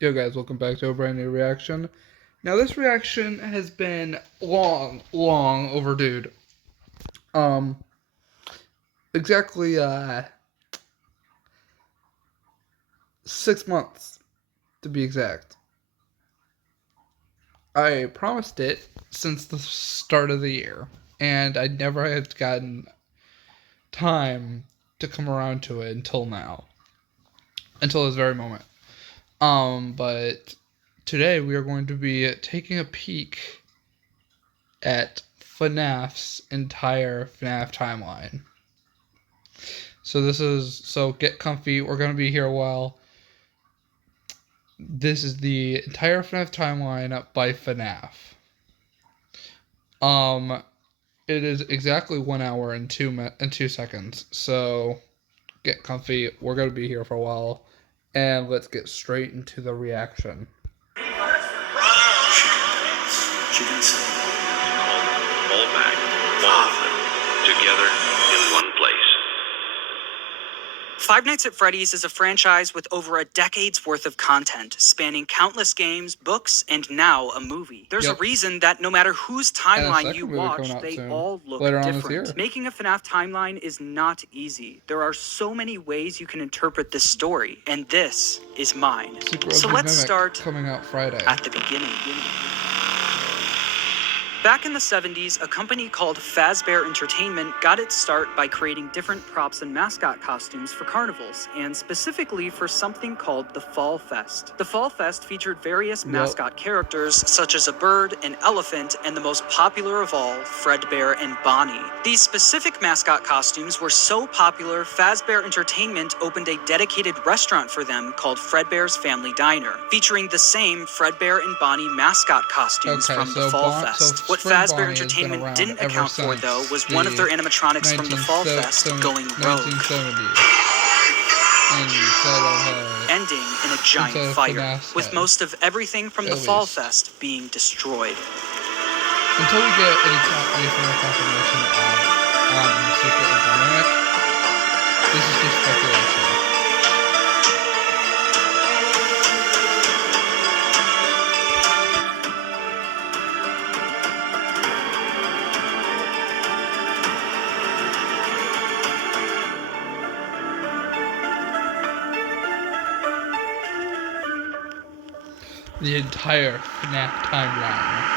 Yo guys, welcome back to a brand new reaction. Now this reaction has been long overdue. Um, exactly 6 months to be exact. I promised it since the start of the year, and I never had gotten time to come around to it until now, until this very moment. But today we are going to be taking a peek at FNAF's entire FNAF timeline. So get comfy. We're gonna be here a while. This is the entire FNAF timeline by FNAF. Um, it is exactly 1 hour and 2 seconds. So get comfy. We're gonna be here for a while, and let's get straight into the reaction. She can sing. All back, all of them, together in one place. Five Nights at Freddy's is a franchise with over a decade's worth of content, spanning countless games, books, and now a movie. There's a reason that no matter whose timeline you watch, they all look different. Making a FNAF timeline is not easy. There are so many ways you can interpret this story, and this is mine. So let's start coming out Friday at the beginning. Back in the 70s, a company called Fazbear Entertainment got its start by creating different props and mascot costumes for carnivals, and specifically for something called the Fall Fest. The Fall Fest featured various mascot characters such as a bird, an elephant, and the most popular of all, Fredbear and Bonnie. These specific mascot costumes were so popular, Fazbear Entertainment opened a dedicated restaurant for them called Fredbear's Family Diner, featuring the same Fredbear and Bonnie mascot costumes from the Fall Fest. What Fazbear Entertainment didn't account for, though, was one of their animatronics from the Fall Fest going rogue, ending in a giant fire, with most of everything from the Fall Fest being destroyed. Until we get any further confirmation on Secret of Dynamic, this is just speculation. The entire FNAF timeline.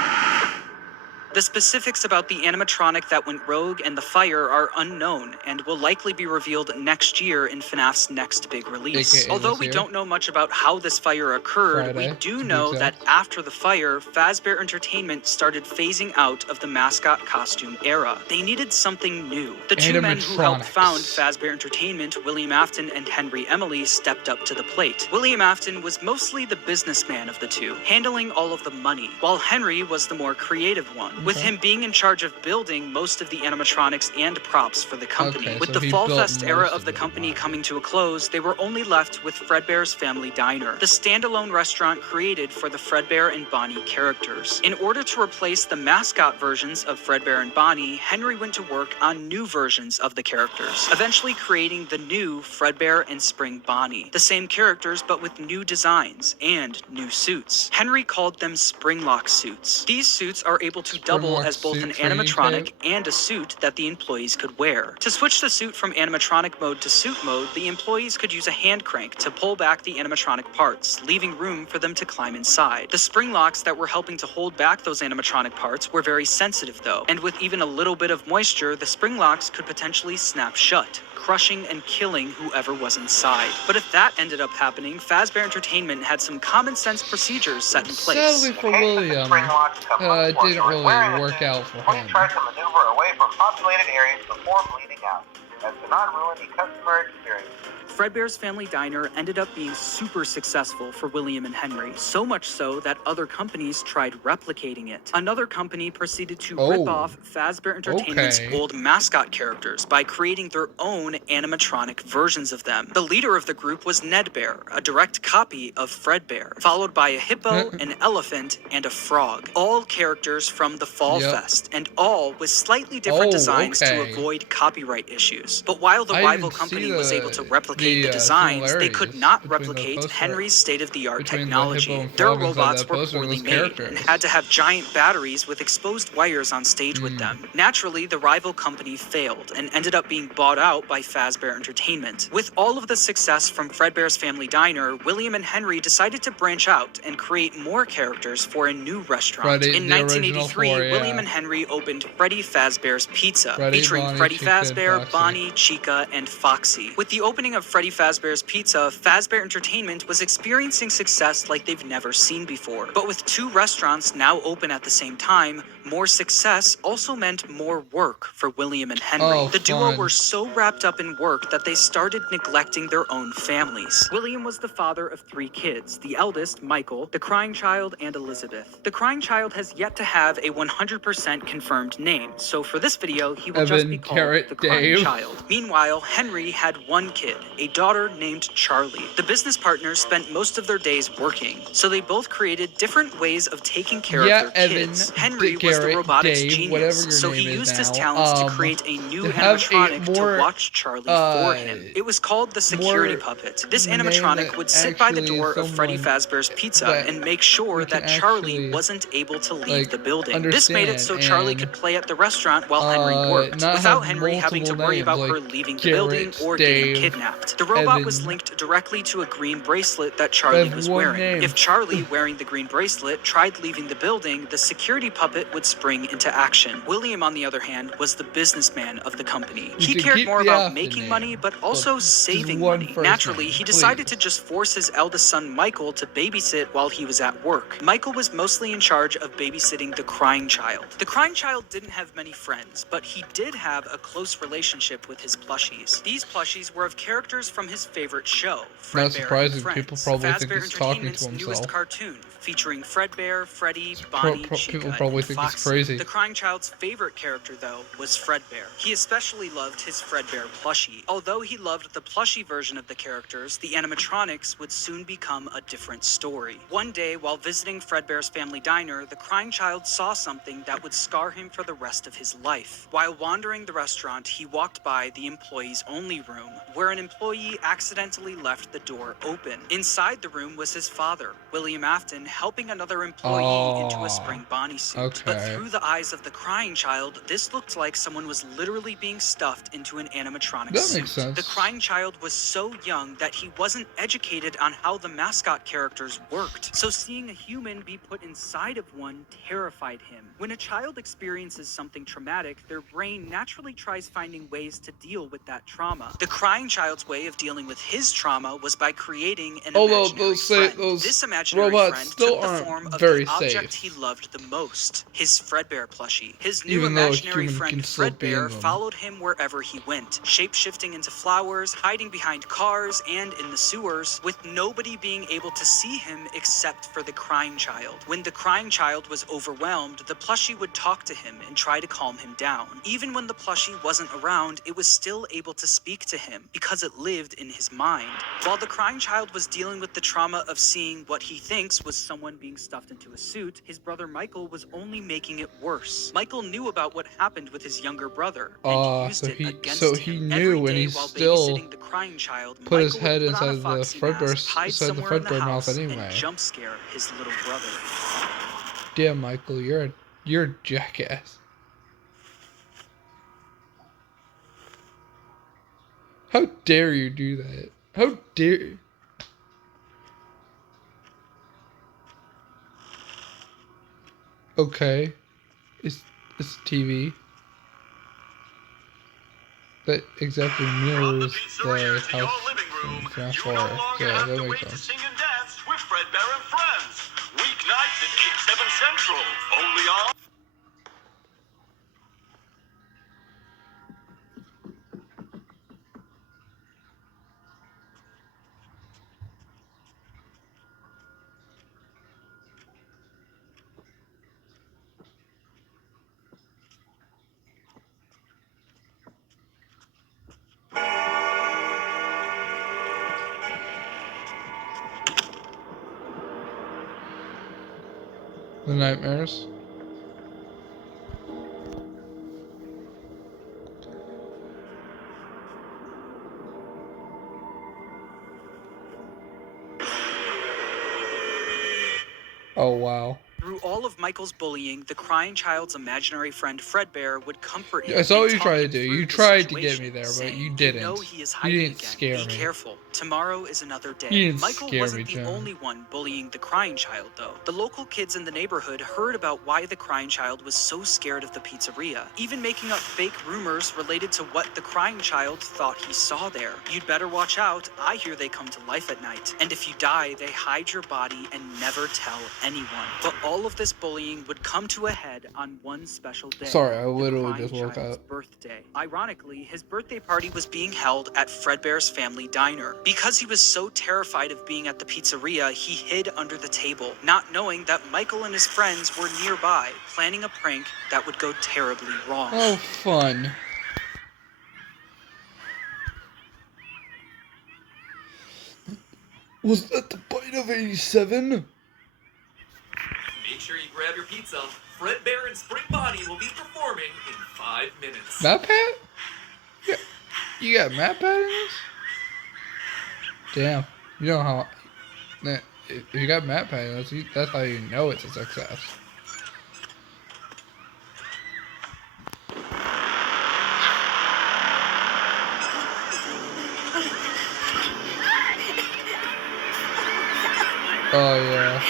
The specifics about the animatronic that went rogue and the fire are unknown and will likely be revealed next year in FNAF's next big release. Although we don't know much about how this fire occurred, we do know that after the fire, Fazbear Entertainment started phasing out of the mascot costume era. They needed something new. The two men who helped found Fazbear Entertainment, William Afton and Henry Emily, stepped up to the plate. William Afton was mostly the businessman of the two, handling all of the money, while Henry was the more creative one, with him being in charge of building most of the animatronics and props for the company. With the Fall Fest era of the company coming to a close, they were only left with Fredbear's Family Diner, the standalone restaurant created for the Fredbear and Bonnie characters. In order to replace the mascot versions of Fredbear and Bonnie, Henry went to work on new versions of the characters, eventually creating the new Fredbear and Spring Bonnie. The same characters, but with new designs and new suits. Henry called them Springlock suits. These suits are able to double as both an animatronic and a suit that the employees could wear. To switch the suit from animatronic mode to suit mode, the employees could use a hand crank to pull back the animatronic parts, leaving room for them to climb inside. The spring locks that were helping to hold back those animatronic parts were very sensitive though, and with even a little bit of moisture, the spring locks could potentially snap shut, crushing and killing whoever was inside. But if that ended up happening, Fazbear Entertainment had some common sense procedures set in place. Sadly for William, it didn't really work out for him. Try to maneuver away from populated areas before bleeding out, as to not ruin the customer experience. Fredbear's Family Diner ended up being super successful for William and Henry, so much so that other companies tried replicating it. Another company proceeded to rip off Fazbear Entertainment's old mascot characters by creating their own animatronic versions of them. The leader of the group was Ned Bear, a direct copy of Fredbear, followed by a hippo, an elephant, and a frog. All characters from the Fall Fest, and all with slightly different designs to avoid copyright issues. But while the rival company was able to replicate replicate the designs, they could not replicate Henry's state-of-the-art technology. Their robots were poorly made and had to have giant batteries with exposed wires on stage with them. Naturally, the rival company failed and ended up being bought out by Fazbear Entertainment. With all of the success from Fredbear's Family Diner, William and Henry decided to branch out and create more characters for a new restaurant. In 1983, William and Henry opened Freddy Fazbear's Pizza, featuring Freddy Fazbear, Bonnie, Chica, and Foxy. With the opening of Freddy Fazbear's Pizza, Fazbear Entertainment was experiencing success like they've never seen before. But with two restaurants now open at the same time, more success also meant more work for William and Henry. The duo were so wrapped up in work that they started neglecting their own families. William was the father of 3 kids, the eldest, Michael, the crying child, and Elizabeth. The crying child has yet to have a 100% confirmed name, so for this video, he will just be called the crying child. Meanwhile, Henry had 1 kid, a daughter named Charlie. The business partners spent most of their days working, so they both created different ways of taking care of their kids. Henry was the robotics genius, so he used his talents to create a new animatronic to watch Charlie for him. It was called the security puppet. This animatronic would sit by the door of Freddy Fazbear's Pizza and make sure that Charlie wasn't able to leave the building. This made it so Charlie could play at the restaurant while Henry worked, without Henry having to worry about her leaving the building or getting kidnapped. The robot was linked directly to a green bracelet that Charlie was wearing. If Charlie, wearing the green bracelet, tried leaving the building, the security puppet would spring into action. William, on the other hand, was the businessman of the company. He cared more about making money, but also saving money. Naturally, he decided to just force his eldest son Michael to babysit while he was at work. Michael was mostly in charge of babysitting the crying child. The crying child didn't have many friends, but he did have a close relationship with his plushies. These plushies were of characters from his favorite show, Fredbear. Not surprising, people probably think he's talking to himself. Newest cartoon, featuring Fredbear, Freddy, Bonnie, Chica, and Foxy. The crying child's favorite character, though, was Fredbear. He especially loved his Fredbear plushie. Although he loved the plushie version of the characters, the animatronics would soon become a different story. One day, while visiting Fredbear's Family Diner, the crying child saw something that would scar him for the rest of his life. While wandering the restaurant, he walked by the employees only room, where an employee accidentally left the door open. Inside the room was his father, William Afton, helping another employee into a spring Bonnie suit. But through the eyes of the crying child, this looked like someone was literally being stuffed into an animatronic suit. Makes sense. The crying child was so young that he wasn't educated on how the mascot characters worked, so seeing a human be put inside of one terrified him. When a child experiences something traumatic, their brain naturally tries finding ways to deal with that trauma. The crying child's way of dealing with his trauma was by creating an imaginary friend. This imaginary friend took the form of the object he loved the most, his Fredbear plushie. His new imaginary friend Fredbear followed him wherever he went, shape-shifting into flowers, hiding behind cars, and in the sewers, with nobody being able to see him except for the crying child. When the crying child was overwhelmed, the plushie would talk to him and try to calm him down. Even when the plushie wasn't around, it was still able to speak to him, because it lived in his mind. While the crying child was dealing with the trauma of seeing what he thinks was someone being stuffed into a suit, his brother Michael was only making it worse. Michael knew about what happened with his younger brother, and used it against him. He knew, and he still the crying child, put his head inside the Fredbear mouth anyway. And jump scare his little brother. Damn, Michael, you're a jackass. How dare you do that? How dare you? Okay. It's TV. That exactly mirrors the house from FNAF 4. Yeah, that makes sense. Sing and dance with Fredbear and Friends. Weeknights at 8, 7 Central. Only on... The nightmares. Oh, wow. Through all of Michael's bullying, the crying child's imaginary friend Fredbear would comfort him. I saw what and you talk tried to him do. through You the tried to get me situation, there, but saying, you "You didn't. know he is You hiding didn't again. scare Be me. careful. Tomorrow is another day." You didn't Michael scare wasn't me, the Jim. only one bullying the crying child, though. The local kids in the neighborhood heard about why the crying child was so scared of the pizzeria, even making up fake rumors related to what the crying child thought he saw there. "You'd better watch out. I hear they come to life at night. And if you die, they hide your body and never tell anyone." But all of this bullying would come to a head on one special day. Sorry, I the literally crying just woke child's up. birthday. Ironically, his birthday party was being held at Fredbear's family diner. Because he was so terrified of being at the pizzeria, he hid under the table, not knowing that Michael and his friends were nearby, planning a prank that would go terribly wrong. Oh, fun. Was that the bite of 87? Make sure you grab your pizza. Fredbear and Spring Bonnie will be performing in 5 minutes. Map Pat? You got Map Pat in this? Damn. You know how... If you got Map Pat in this, that's how you know it's a success. Oh, yeah.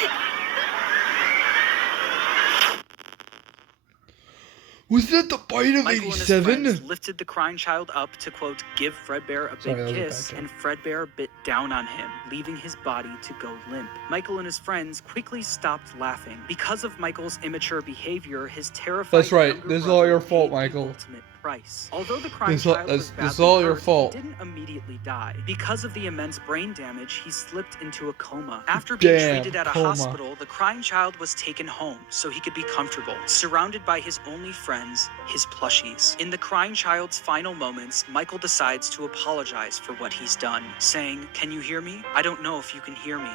Was that the bite of Michael and his 87? friends lifted the crying child up to, quote, give Fredbear a big kiss, and Fredbear bit down on him, leaving his body to go limp. Michael and his friends quickly stopped laughing. Because of Michael's immature behavior, his terrified That's right. younger This is all brother your fault, paid the Michael. ultimate price. Although the crying This child was is badly all your hurt, fault. he didn't immediately die. Because of the immense brain damage, he slipped into a coma. After being treated at a hospital, the crying child was taken home so he could be comfortable, surrounded by his only friends, his plushies. In the crying child's final moments, Michael decides to apologize for what he's done, saying, "Can you hear me? I don't know if you can hear me.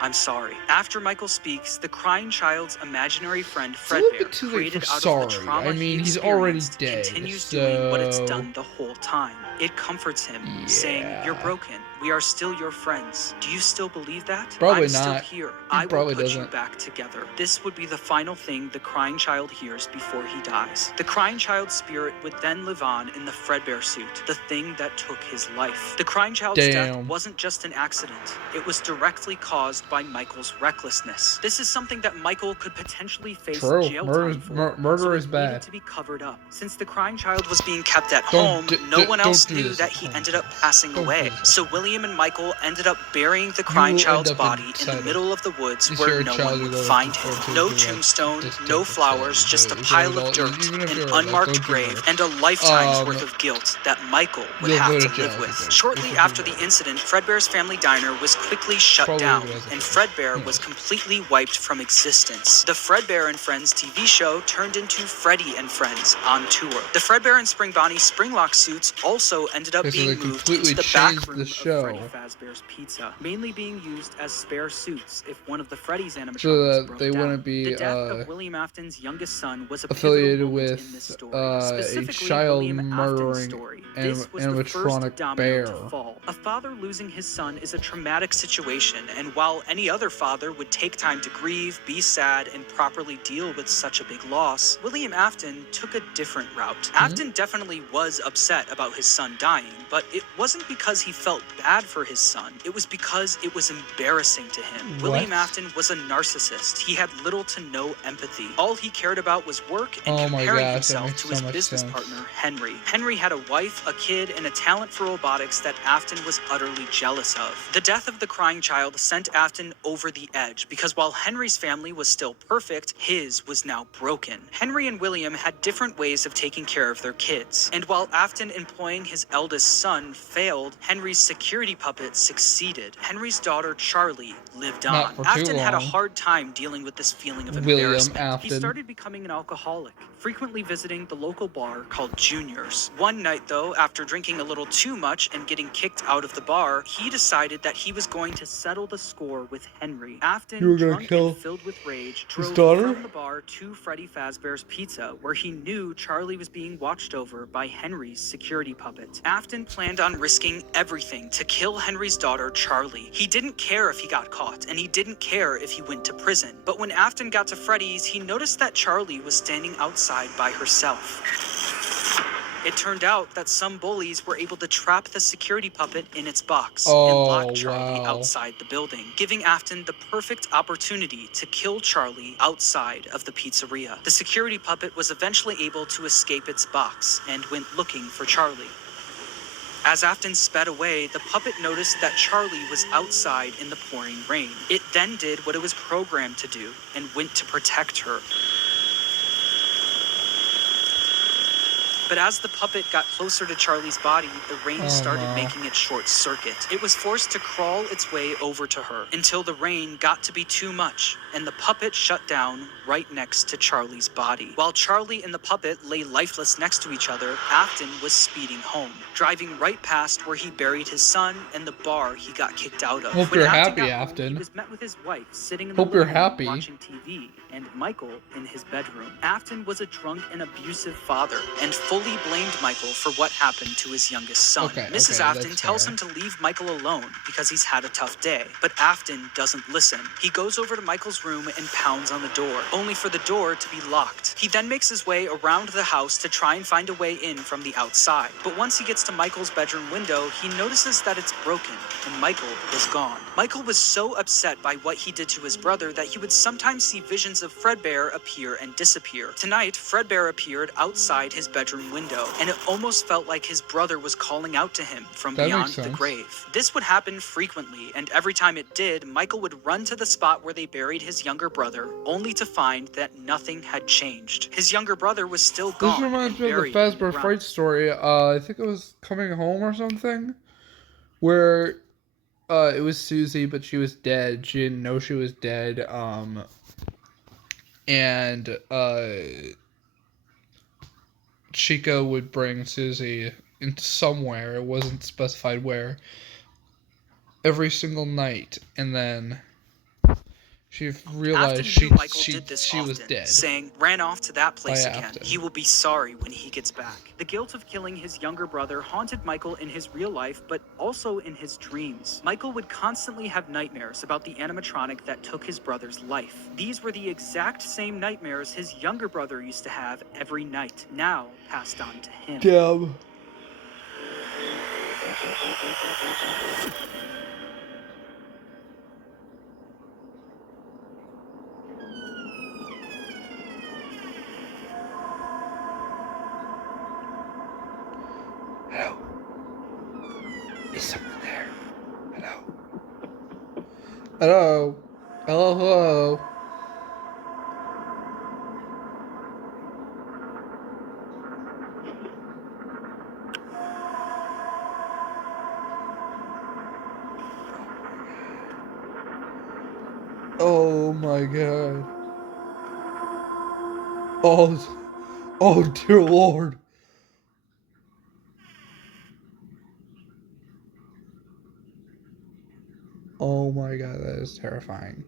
I'm sorry." After Michael speaks, the crying child's imaginary friend Fredbear, created out of the trauma he's already experienced, dead, continues doing what it's so- done the whole time. It comforts him, saying, "You're broken. We are still your friends. Do you still believe that? Probably I'm still not. here. He I will probably put you doesn't. back together." This would be the final thing the crying child hears before he dies. The crying child's spirit would then live on in the Fredbear suit, the thing that took his life. The crying child's death wasn't just an accident. It was directly caused by Michael's recklessness. This is something that Michael could potentially face jail time for. Murder is it bad. needed to be covered up. Since the crying child was being kept at home, no one else knew that he ended up passing away. So William and Michael ended up burying the crying child's body in the middle of the woods where no one would find him. No tombstone, no flowers, just a pile of dirt, an unmarked grave, and a lifetime's worth of guilt that Michael would have to live with. Shortly after the incident, Fredbear's family diner was quickly shut down, and Fredbear was completely wiped from existence. The Fredbear and Friends TV show turned into Freddy and Friends on tour. The Fredbear and Spring Bonnie Springlock suits also ended up being moved into the back room of Freddy Fazbear's Pizza, mainly being used as spare suits if one of the Freddy's animatronics So that broke they down. wouldn't be The death of William Afton's youngest son was a affiliated pivotal moment with in this story. a Specifically, child William Afton's murdering story. This was the first animatronic domino bear. to fall. A father losing his son is a traumatic situation, and while any other father would take time to grieve, be sad, and properly deal with such a big loss, William Afton took a different route. Afton definitely was upset about his son dying, but it wasn't because he felt bad for his son. It was because it was embarrassing to him. William Afton was a narcissist. He had little to no empathy. All he cared about was work and comparing himself to his business partner, Henry. Henry had a wife, a kid, and a talent for robotics that Afton was utterly jealous of. The death of the crying child sent Afton over the edge because while Henry's family was still perfect, his was now broken. Henry and William had different ways of taking care of their kids. And while Afton employing his eldest son failed, Henry's security puppet succeeded. Henry's daughter, Charlie, lived on. Afton had a hard time dealing with this feeling of embarrassment. He started becoming an alcoholic, frequently visiting the local bar called Junior's. One night, though, after drinking a little too much and getting kicked out of the bar, he decided that he was going to settle the score with Henry. Afton, drunk and filled with rage, drove from the bar to Freddy Fazbear's Pizza, where he knew Charlie was being watched over by Henry's security puppet. puppet. Afton planned on risking everything to kill Henry's daughter, Charlie. He didn't care if he got caught, and he didn't care if he went to prison. But when Afton got to Freddy's, he noticed that Charlie was standing outside by herself. It turned out that some bullies were able to trap the security puppet in its box and lock Charlie outside the building, giving Afton the perfect opportunity to kill Charlie outside of the pizzeria. The security puppet was eventually able to escape its box and went looking for Charlie. As Afton sped away, the puppet noticed that Charlie was outside in the pouring rain. It then did what it was programmed to do and went to protect her. But as the puppet got closer to Charlie's body, the rain started making it short circuit. It was forced to crawl its way over to her until the rain got to be too much, and the puppet shut down right next to Charlie's body. While Charlie and the puppet lay lifeless next to each other, Afton was speeding home, driving right past where he buried his son and the bar he got kicked out of. Hope when you're Afton happy, got home, Afton. He was met with his wife sitting in Hope the you're living room happy. watching TV, and Michael in his bedroom. Afton was a drunk and abusive father, and fully blamed Michael for what happened to his youngest son. Mrs. Afton tells him to leave Michael alone because he's had a tough day, but Afton doesn't listen. He goes over to Michael's room and pounds on the door, only for the door to be locked. He then makes his way around the house to try and find a way in from the outside, but once he gets to Michael's bedroom window, he notices that it's broken, and Michael is gone. Michael was so upset by what he did to his brother that he would sometimes see visions of Fredbear appear and disappear. Tonight, Fredbear appeared outside his bedroom window, and it almost felt like his brother was calling out to him from beyond the grave. This would happen frequently, and every time it did, Michael would run to the spot where they buried his younger brother, only to find that nothing had changed. His younger brother was still gone. This reminds me of the Fazbear Fright story. I think it was Coming Home or something, where it was Susie, but she was dead. She didn't know she was dead. And Chica would bring Susie into somewhere, it wasn't specified where, every single night, and then she realized she was dead. Saying, ran off to that place again. He will be sorry when he gets back. The guilt of killing his younger brother haunted Michael in his real life, but also in his dreams. Michael would constantly have nightmares about the animatronic that took his brother's life. These were the exact same nightmares his younger brother used to have every night, now passed on to him. Damn. Hello? Is someone there? Hello? Hello? Hello, hello? Oh my god. Oh dear Lord. Oh my god, that is terrifying.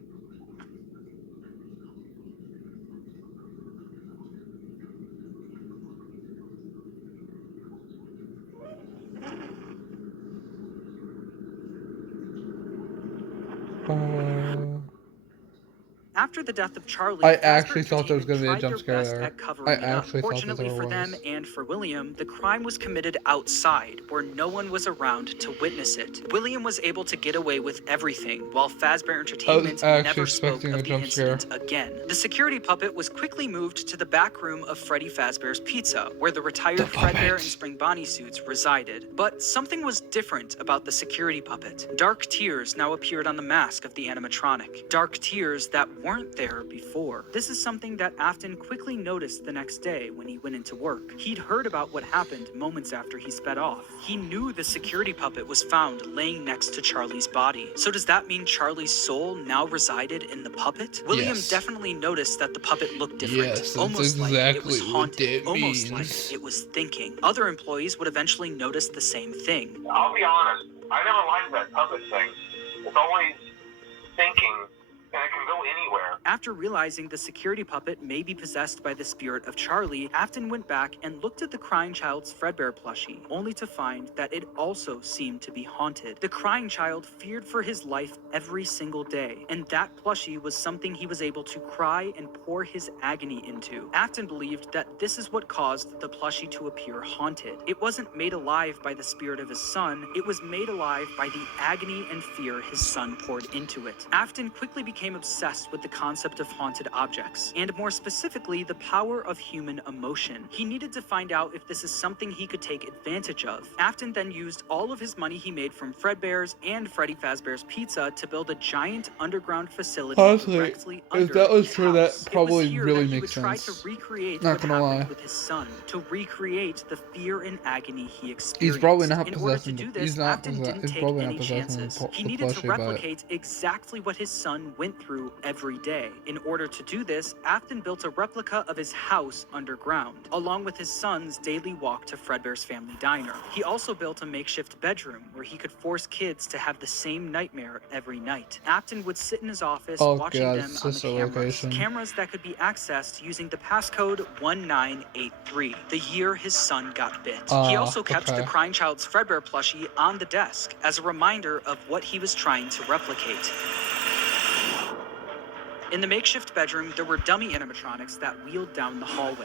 After the death of Charlie, I actually thought there was going to be a jump scare there. I actually thought Fortunately for them and for William, the crime was committed outside, where no one was around to witness it. William was able to get away with everything, while Fazbear Entertainment never spoke of the incident again. The security puppet was quickly moved to the back room of Freddy Fazbear's Pizza, where the retired Fredbear and Spring Bonnie suits resided. But something was different about the security puppet. Dark tears now appeared on the mask of the animatronic. Dark tears that weren't there before. This is something that Afton quickly noticed the next day when he went into work. He'd heard about what happened moments after he sped off. He knew the security puppet was found laying next to Charlie's body. So does that mean Charlie's soul now resided in the puppet? William definitely noticed that the puppet looked different. Almost like it was haunted. Almost like it was thinking. Other employees would eventually notice the same thing. I'll be honest, I never liked that puppet thing. It's always thinking, and it can go anywhere. After After realizing the security puppet may be possessed by the spirit of Charlie, Afton went back and looked at the crying child's Fredbear plushie, only to find that it also seemed to be haunted. The crying child feared for his life every single day, and that plushie was something he was able to cry and pour his agony into. Afton believed that this is what caused the plushie to appear haunted. It wasn't made alive by the spirit of his son, it was made alive by the agony and fear his son poured into it. Afton quickly became obsessed with the concept of haunted objects, and more specifically, the power of human emotion. He needed to find out if this is something he could take advantage of. Afton then used all of his money he made from Fredbear's and Freddy Fazbear's Pizza to build a giant underground facility directly under if that was his true, house. that probably It was here really that he makes would try sense. to recreate Not what gonna happened lie. with his son, to recreate the fear and agony he experienced. He's probably not In order to possessing. do He's this, not. Afton didn't He's take probably any not possessing chances. He the needed to plushie, but replicate exactly what his son went through every day. In order to do this, Afton built a replica of his house underground, along with his son's daily walk to Fredbear's family diner. He also built a makeshift bedroom where he could force kids to have the same nightmare every night. Afton would sit in his office watching them on the cameras that could be accessed using the passcode 1983, the year his son got bit. He also kept the crying child's Fredbear plushie on the desk as a reminder of what he was trying to replicate. In the makeshift bedroom, there were dummy animatronics that wheeled down the hallway.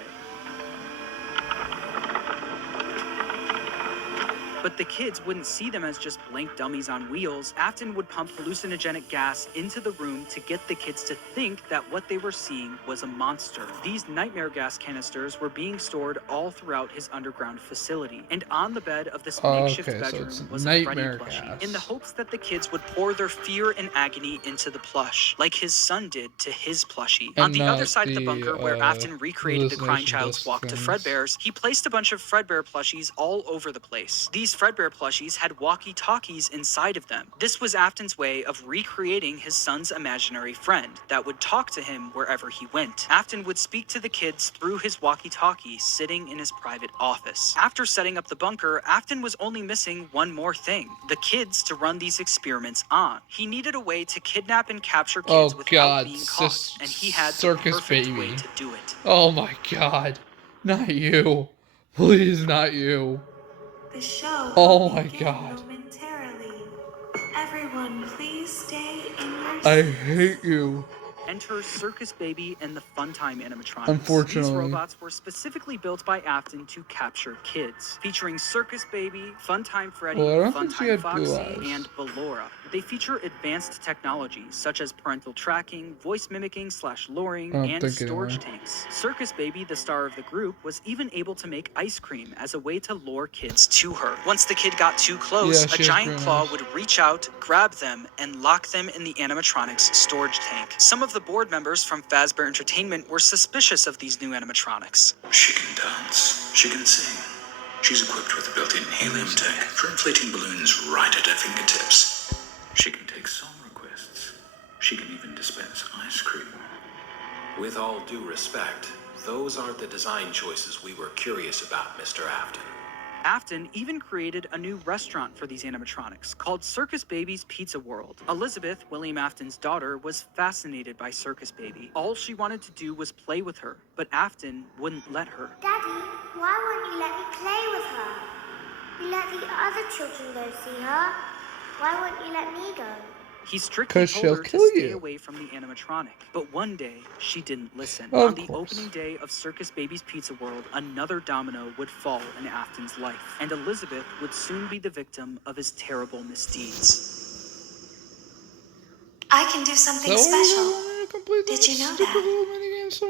But the kids wouldn't see them as just blank dummies on wheels. Afton would pump hallucinogenic gas into the room to get the kids to think that what they were seeing was a monster. These nightmare gas canisters were being stored all throughout his underground facility. And on the bed of this makeshift bedroom was a Freddy plushie, in the hopes that the kids would pour their fear and agony into the plush, like his son did to his plushie. On the other side of the bunker, where Afton recreated the crying child's walk to Fredbear's, he placed a bunch of Fredbear plushies all over the place. These Fredbear plushies had walkie-talkies inside of them. This was Afton's way of recreating his son's imaginary friend that would talk to him wherever he went. Afton would speak to the kids through his walkie-talkie sitting in his private office. After setting up the bunker, Afton was only missing one more thing: the kids to run these experiments on. He needed a way to kidnap and capture kids without being caught, and he had the perfect way to do it. Oh my god. Not you. Please, not you. The show Oh will my begin god. momentarily. Everyone, please stay in your I seats. hate you. Enter Circus Baby and the Funtime animatronics. Unfortunately. These robots were specifically built by Afton to capture kids, featuring Circus Baby, Funtime Freddy, Funtime Foxy, and Ballora. They feature advanced technology such as parental tracking, voice mimicking / luring, and storage tanks. Circus Baby, the star of the group, was even able to make ice cream as a way to lure kids to her. Once the kid got too close, a giant claw would reach out, grab them, and lock them in the animatronics storage tank. Some of the board members from Fazbear Entertainment were suspicious of these new animatronics. She can dance. She can sing. She's equipped with a built-in helium tank for inflating balloons right at her fingertips. She can take song requests. She can even dispense ice cream. With all due respect, those aren't the design choices we were curious about, Mr. Afton. Afton even created a new restaurant for these animatronics called Circus Baby's Pizza World. Elizabeth, William Afton's daughter, was fascinated by Circus Baby. All she wanted to do was play with her, but Afton wouldn't let her. Daddy, why won't you let me play with her? You let the other children go see her. Why won't you let me go? He strictly told her to stay away from the animatronic. But one day, she didn't listen. On the opening day of Circus Baby's Pizza World, another domino would fall in Afton's life, and Elizabeth would soon be the victim of his terrible misdeeds. I can do something special. Did you know that?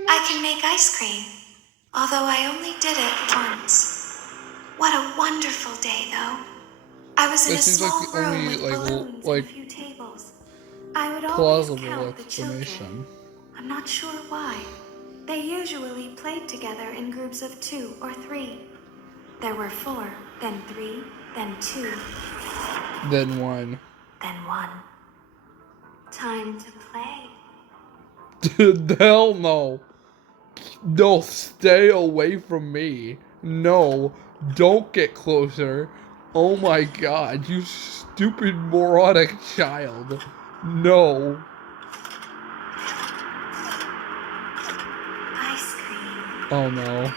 I can make ice cream, although I only did it once. What a wonderful day, though. I was in a small room with balloons and a few tables. I would always count the children. I'm not sure why. They usually played together in groups of 2 or 3. There were 4, then 3, then 2. Then 1. Then 1. Time to play. Hell no. No, stay away from me. No, don't get closer. Oh my god, you stupid moronic child. No. Oh no.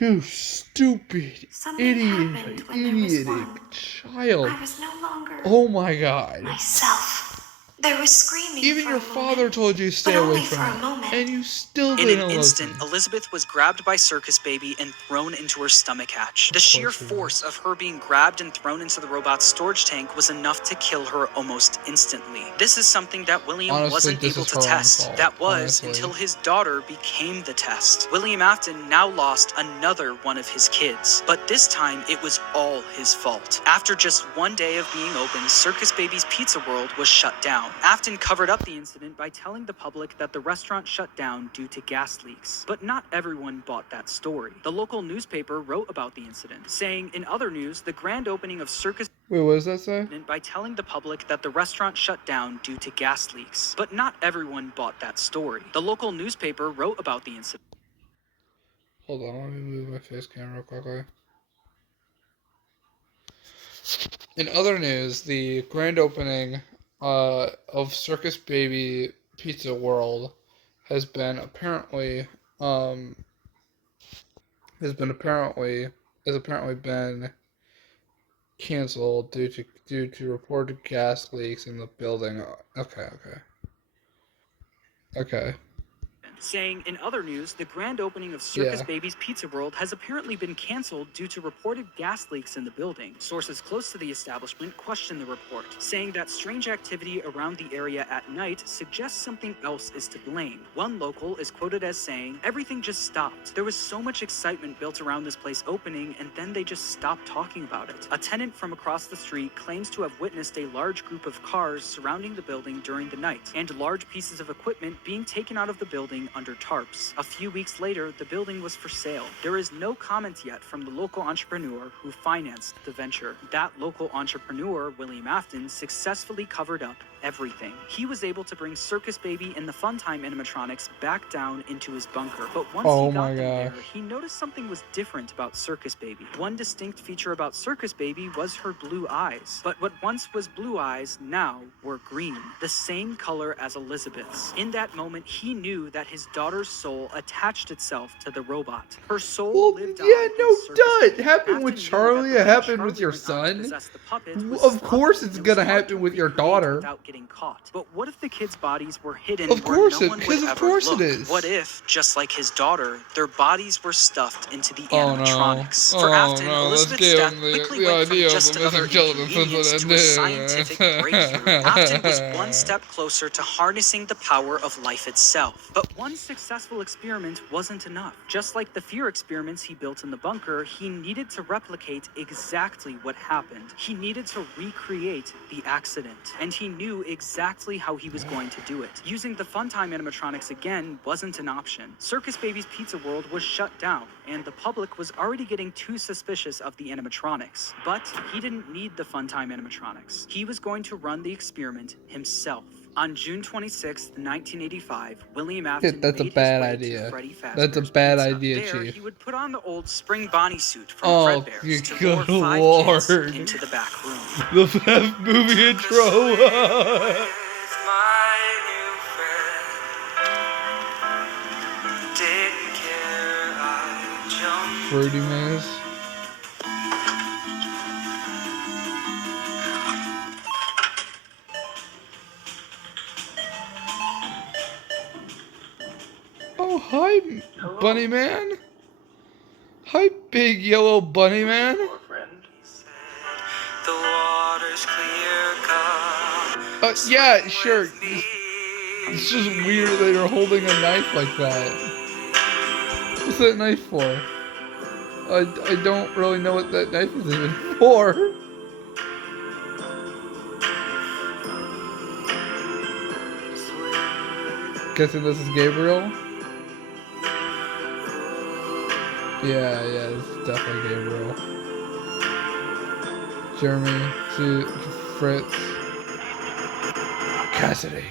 You stupid, Something happened when there was idiotic one. child. I was no longer Oh my god. myself. There was screaming Even for your a father moment, told you to stay but away only from for a him. moment. And you still In didn't an instant, listen. Elizabeth was grabbed by Circus Baby and thrown into her stomach hatch. The sheer she force was. of her being grabbed and thrown into the robot's storage tank was enough to kill her almost instantly. This is something that William Honestly, wasn't this able is to her own test. fault, That was honestly. until his daughter became the test. William Afton now lost another one of his kids, but this time it was all his fault. After just one day of being open, Circus Baby's Pizza World was shut down. Afton covered up the incident by telling the public that the restaurant shut down due to gas leaks. But not everyone bought that story. The local newspaper wrote about the incident, saying, in other news, the grand opening of Circus Wait, what does that say? by telling the public that the restaurant shut down due to gas leaks. But not everyone bought that story. The local newspaper wrote about the incident. Hold on, let me move my face cam real quickly. In other news, the grand opening of Circus Baby Pizza World has been apparently has apparently been canceled due to reported gas leaks in the building. Okay. Saying, in other news, the grand opening of Circus Yeah. Baby's Pizza World has apparently been canceled due to reported gas leaks in the building. Sources close to the establishment question the report, saying that strange activity around the area at night suggests something else is to blame. One local is quoted as saying, everything just stopped. There was so much excitement built around this place opening, and then they just stopped talking about it. A tenant from across the street claims to have witnessed a large group of cars surrounding the building during the night, and large pieces of equipment being taken out of the building under tarps. A few weeks later, the building was for sale. There is no comment yet from the local entrepreneur who financed the venture. That local entrepreneur, William Afton, successfully covered up everything. He was able to bring Circus Baby and the Funtime animatronics back down into his bunker. But once he got them there, he noticed something was different about Circus Baby. One distinct feature about Circus Baby was her blue eyes. But what once was blue eyes now were green, the same color as Elizabeth's. In that moment, he knew that his daughter's soul attached itself to the robot. Her soul lived on. Yeah, no, Circus duh. It Baby. happened with Afton knew Charlie. that It the way happened with Charlie your went on to son. possess the puppets was Of course, sloppy, it's and it was gonna hard happen to with your recreate daughter. without getting caught. But what if the kids' bodies were hidden Of where course no it- one would because of ever course it look? is. What if, just like his daughter, their bodies were stuffed into the Oh, no. animatronics? For Oh, Afton, no, let's Elizabeth's give death him quickly the went from idea of just the another missing children inconvenience since to it a is. scientific breakthrough. Afton was one step closer to harnessing the power of life itself. But one successful experiment wasn't enough. Just like the fear experiments he built in the bunker, he needed to replicate exactly what happened. He needed to recreate the accident, and he knew exactly how he was going to do it. Using the Funtime animatronics again wasn't an option. Circus Baby's Pizza World was shut down, and the public was already getting too suspicious of the animatronics. But he didn't need the Funtime animatronics. He was going to run the experiment himself. On June 26, 1985, William Afton That's a made bad his way idea. to Freddy Fazbear's That's a bad Pizza. idea, There, Chief. he would put on the old spring Bonnie suit from Oh, Fredbear's to good lure 5 kids lord. into the back room. The FNAF movie intro. Fruity Maze. Oh, hi, Bunny Man. Hi, big yellow bunny man. Yeah, sure. It's just weird that you're holding a knife like that. What's that knife for? I don't really know what that knife is even for. Guessing this is Gabriel? Yeah, this is definitely Gabriel. Jeremy, Fritz, Cassidy.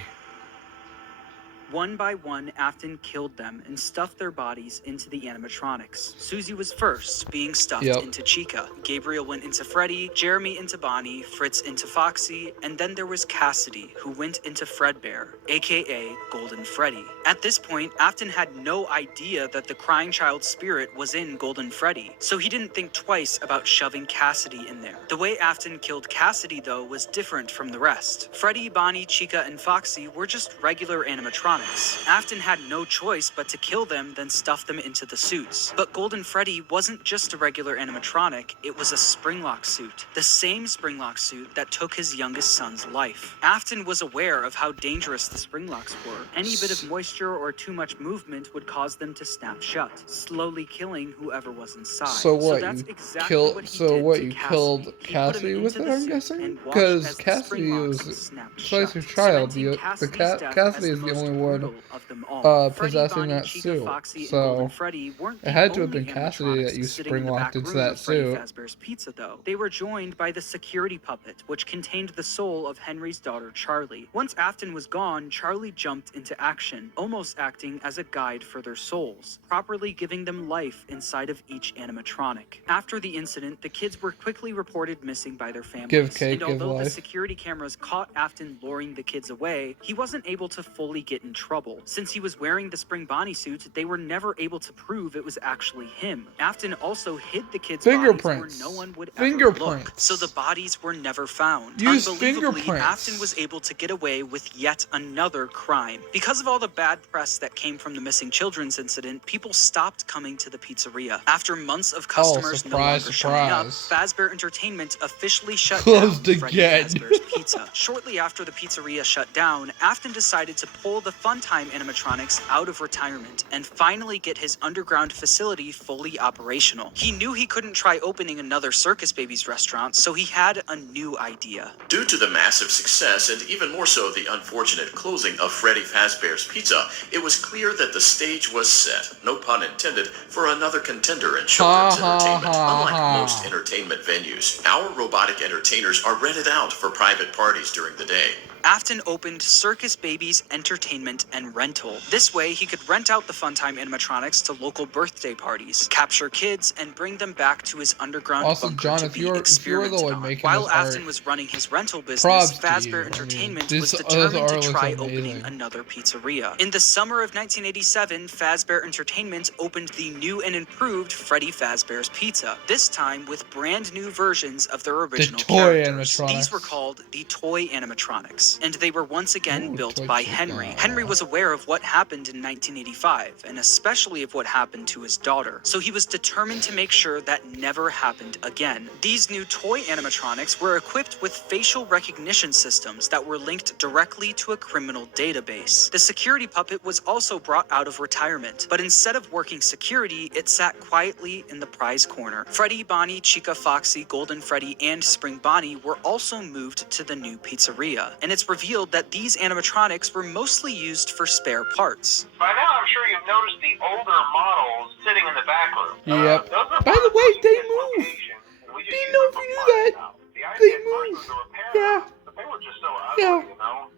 One by one, Afton killed them and stuffed their bodies into the animatronics. Susie was first, being stuffed into Chica. Gabriel went into Freddy, Jeremy into Bonnie, Fritz into Foxy, and then there was Cassidy, who went into Fredbear, aka Golden Freddy. At this point, Afton had no idea that the crying child spirit was in Golden Freddy, so he didn't think twice about shoving Cassidy in there. The way Afton killed Cassidy, though, was different from the rest. Freddy, Bonnie, Chica, and Foxy were just regular animatronics. Afton had no choice but to kill them, then stuff them into the suits. But Golden Freddy wasn't just a regular animatronic, it was a Springlock suit. The same Springlock suit that took his youngest son's life. Afton was aware of how dangerous the Springlocks were. Any bit of moisture or too much movement would cause them to snap shut, slowly killing whoever was inside. So what, that's you exactly killed? what he So did what, to you Cassidy. killed He put Cassidy him with into it? the I'm suit guessing and watched because as the Cassidy Springlocks was snapped Slicer's shut, child. cementing Cassidy's death Cassidy as is the most only one brutal of them all. Freddy, possessing Bonnie, that Chica, suit. Foxy, and Golden So Freddy weren't it the had to have only been Cassidy that animatronics you sitting in the spring-locked back into room that of Freddy suit. Fazbear's Pizza, though. They were joined by the security puppet, which contained the soul of Henry's daughter, Charlie. Once Afton was gone, Charlie jumped into action, almost acting as a guide for their souls, properly giving them life inside of each animatronic. After the incident, the kids were quickly reported missing by their families. Give cake, and give although the life. security cameras caught Afton luring the kids away, he wasn't able to fully get in trouble. Since he was wearing the Spring Bonnie suit, they were never able to prove it was actually him. Afton also hid the kids' bodies where no one would ever look, so the bodies were never found. Use Unbelievably, fingerprints. Afton was able to get away with yet another crime. Because of all the bad press that came from the missing children's incident, people stopped coming to the pizzeria. After months of customers no longer showing up, Fazbear Entertainment officially shut down Freddy Fazbear's Pizza. Shortly after the pizzeria shut down, Afton decided to pull the Funtime animatronics out of retirement and finally get his underground facility fully operational. He knew he couldn't try opening another Circus Babies restaurant, so he had a new idea. Due to the massive success, and even more so the unfortunate closing of Freddy Fazbear's Pizza, it was clear that the stage was set, no pun intended, for another contender in children's entertainment. Unlike most entertainment venues, our robotic entertainers are rented out for private parties during the day. Afton opened Circus Babies Entertainment and Rental. This way, he could rent out the Funtime animatronics to local birthday parties, capture kids, and bring them back to his underground bunker to be experimented on. While Afton was running his rental business, Fazbear Entertainment was determined to try opening another pizzeria. In the summer of 1987, Fazbear Entertainment opened the new and improved Freddy Fazbear's Pizza, this time with brand new versions of their original characters. These were called the Toy Animatronics, and they were once again built by Henry. Henry was aware of what happened in 1985, and especially of what happened to his daughter, so he was determined to make sure that never happened again. These new toy animatronics were equipped with facial recognition systems that were linked directly to a criminal database. The security puppet was also brought out of retirement, but instead of working security, it sat quietly in the prize corner. Freddy, Bonnie, Chica, Foxy, Golden Freddy, and Spring Bonnie were also moved to the new pizzeria, and it's revealed that these animatronics were mostly used for spare parts. By now, I'm sure you've noticed the older models sitting in the back room. Yep. By the way, they move. Do you know if you knew that? They move. Yeah. But they were just so ugly, you know?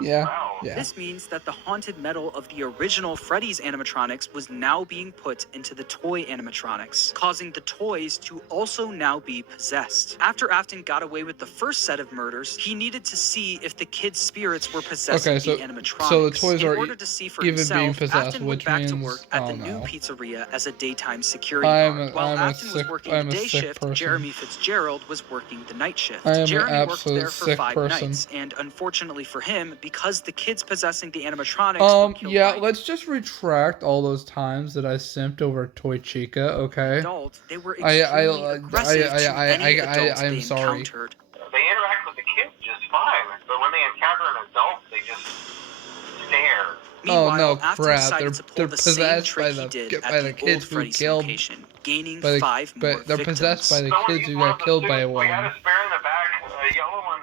Yeah. This means that the haunted metal of the original Freddy's animatronics was now being put into the toy animatronics, causing the toys to also now be possessed. After Afton got away with the first set of murders, he needed to see if the kids' spirits were possessing the animatronics. So the toys are order to see for even himself, being possessed, Afton which went back means to work at the new pizzeria as a daytime security guard. While Afton was working the day shift, Jeremy Fitzgerald was working the night shift. Jeremy worked there for 5 nights, and unfortunately for him, because the kids possessing the animatronics were killed by let's just retract all those times that I simped over Toy Chica, okay? They were extremely aggressive to any adult they sorry. encountered. They interact with the kids just fine, but when they encounter an adult, they just stare. Meanwhile, Afton decided to pull the same trick he did at the kids who killed location, gaining 5 more they're victims. possessed by the kids who got killed by one. We had a spare in the back, a yellow one.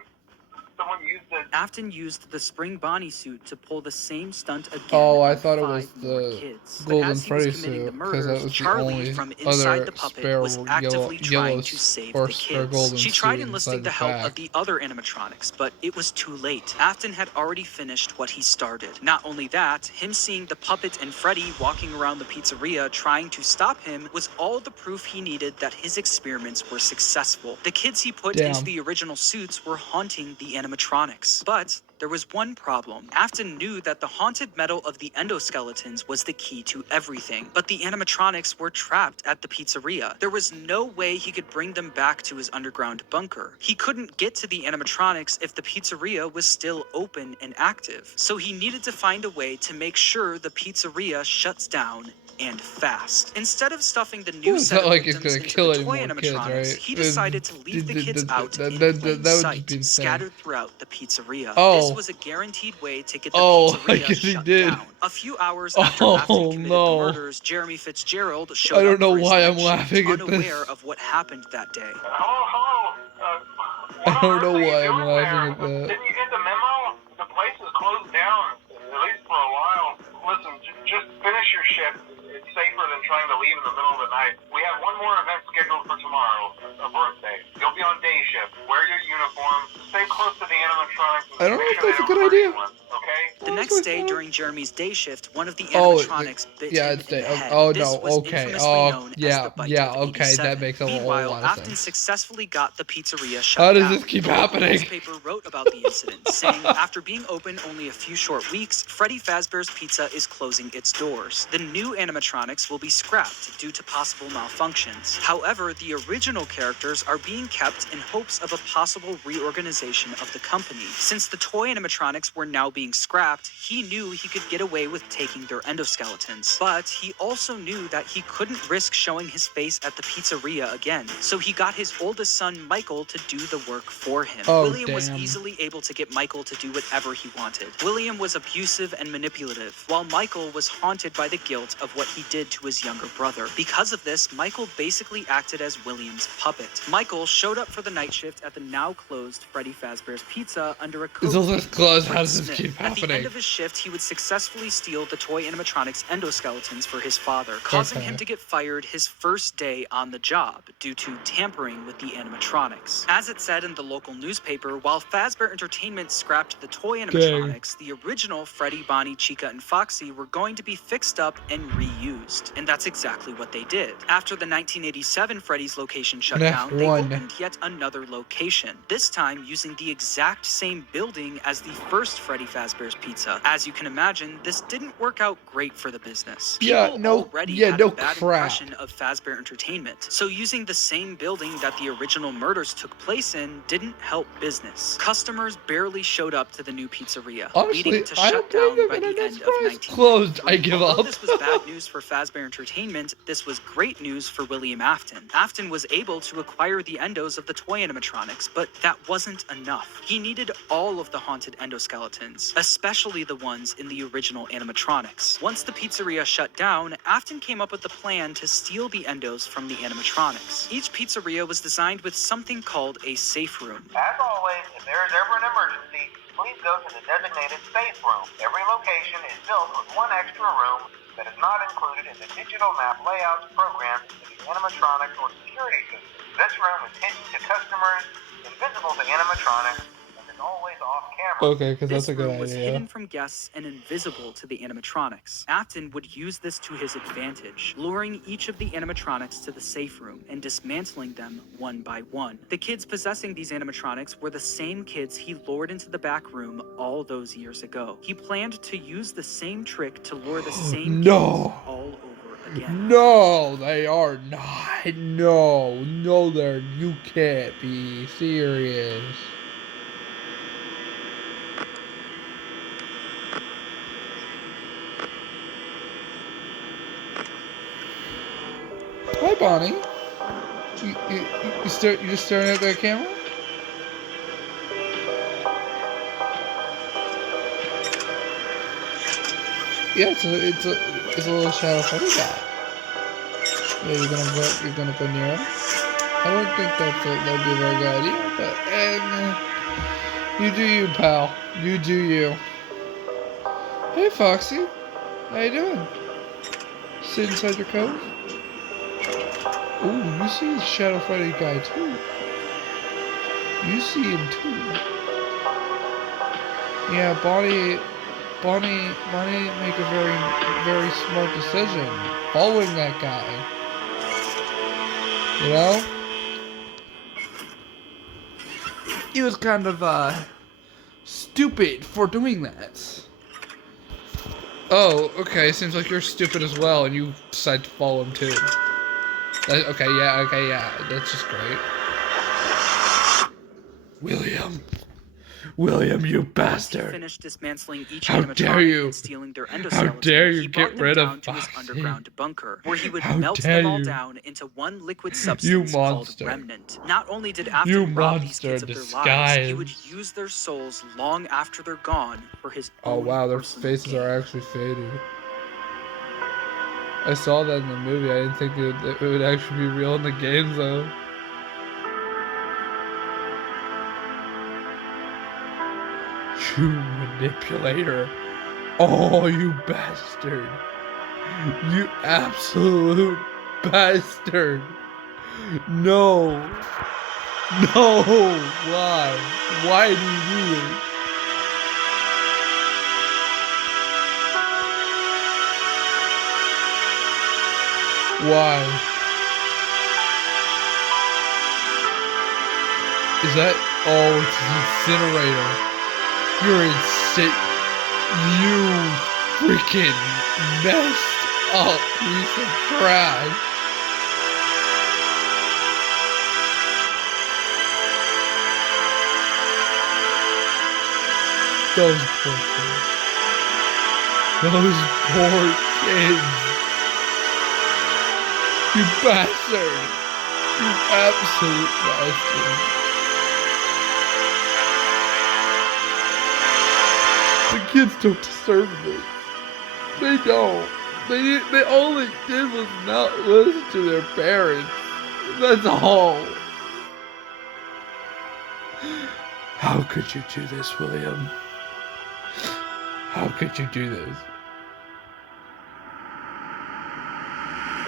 Someone used it. Afton used the Spring Bonnie suit to pull the same stunt again. Oh, I on thought it was 5 more the kids. But Golden as he was Freddy committing the suit, because that murders, was the Charlie only from inside other the puppet spare was actively yellow trying to save or the spare kids. golden She tried suit enlisting inside the help back. of the other animatronics, but it was too late. Afton had already finished what he started. Not only that, him seeing the puppet and Freddy walking around the pizzeria trying to stop him was all the proof he needed that his experiments were successful. The kids he put into the original suits were haunting the animatronics. But there was one problem. Afton knew that the haunted metal of the endoskeletons was the key to everything, but the animatronics were trapped at the pizzeria. There was no way he could bring them back to his underground bunker. He couldn't get to the animatronics if the pizzeria was still open and active. So he needed to find a way to make sure the pizzeria shuts down and fast. Instead of stuffing the new set of victims into the toy animatronics, he decided to leave the kids out in plain sight, scattered throughout the pizzeria. This was a guaranteed way to get the pizzeria shut down. A few hours after Afton committed the murders, Jeremy Fitzgerald showed up for his night shift, unaware of what happened that day. Hello. I don't know why I'm laughing at that. Didn't you get the memo? The place is closed down, at least for a while. Listen, just finish your shift. It's safer than trying to leave in the middle of the night. We have one more event scheduled for tomorrow, a birthday. You'll be on day shift. Wear your uniform. Stay close to the animatronics. I don't know if that's a good idea. Okay? The next day, during Jeremy's day shift, one of the animatronics bit him in the head. This was infamously known as the bite of 87. That makes a whole Meanwhile, lot of Afton sense. successfully got the pizzeria shut How down. does this keep The local happening? newspaper wrote about the incident, saying after being open only a few short weeks, Freddy Fazbear's Pizza is closing its doors. The new animatronics will be scrapped due to possible malfunctions. However, the original characters are being kept in hopes of a possible reorganization of the company. Since the toy animatronics were now being scrapped, he knew he could get away with taking their endoskeletons. But he also knew that he couldn't risk showing his face at the pizzeria again. So he got his oldest son, Michael, to do the work for him. William was easily able to get Michael to do whatever he wanted. William was abusive and manipulative, while Michael was haunted by the guilt of what he did to his younger brother. Because of this, Michael basically acted as William's puppet. Michael showed up for the night shift at the now closed Freddy Fazbear's Pizza under a code name, closed? How Fred does this Smith. keep At the end happening? of his shift, he would successfully steal the toy animatronics endoskeletons for his father, causing him to get fired his first day on the job due to tampering with the animatronics. As it said in the local newspaper, while Fazbear Entertainment scrapped the toy animatronics, the original Freddy, Bonnie, Chica, and Foxy were going to be fixed up and reused. And that's exactly what they did. After the 1987 Freddy's location shut down, they opened yet another location, this time using the exact same building as the first Freddy Fazbear's Pizza. As you can imagine, this didn't work out great for the business. People already had a bad impression of Fazbear Entertainment, so using the same building that the original murders took place in didn't help business. Customers barely showed up to the new pizzeria, leading it to shut down by the end of 1993. Closed. I give Although up. this was bad news for Fazbear Entertainment, this was great news for William Afton. Afton was able to acquire the endos of the toy animatronics, but that wasn't enough. He needed all of the haunted endoskeletons, especially the ones in the original animatronics. Once the pizzeria shut down, Afton came up with a plan to steal the endos from the animatronics. Each pizzeria was designed with something called a safe room. As always, if there is ever an emergency, please go to the designated safe room. Every location is built with one extra room that is not included in the digital map layouts programmed into the animatronics or security system. This room is hidden to customers, invisible to animatronics, and is always off camera. Okay, because that's a good This room was idea. hidden from guests and invisible to the animatronics. Afton would use this to his advantage, luring each of the animatronics to the safe room and dismantling them one by one. The kids possessing these animatronics were the same kids he lured into the back room all those years ago. He planned to use the same trick to lure the same kids all over again. No, they are not. No, they're. You can't be serious. Hi, Bonnie. You just staring at that camera? Yeah, it's a little shadow Freddy guy. Yeah, you're gonna go near him. I don't think that'd be a very good idea, but You do you, pal. You do you. Hey, Foxy. How you doing? Sit inside your cove? Ooh, you see the Shadow Freddy guy, too. You see him, too. Yeah, Bonnie make a very smart decision following that guy. You know? He was kind of, stupid for doing that. Oh, okay, seems like you're stupid as well, and you decide to follow him, too. Okay, yeah, that's just great. William, you bastard! Once he finished dismantling each How animatronic dare you? and stealing their endoskeleton, How dare you he brought get them rid of down to his Foxy? underground bunker, where he would How melt dare them all you? down into one liquid You substance called monster. remnant. Not only did You Afton rob these monster kids in of their lives, he would disguise. use their souls long after they're gone for his Oh own wow, their personal faces gain. are actually faded. I saw that in the movie. I didn't think it would actually be real in the games though. You manipulator. Oh, you bastard. You absolute bastard. No. No. Why? Why do you do this? Why? Is that? Oh, it's an incinerator. You're insane. You freaking messed up piece of trash. Those poor kids. Those poor kids. You bastard. You absolute bastard. The kids don't deserve this. They don't. They all they did was not listen to their parents. That's all. How could you do this, William? How could you do this?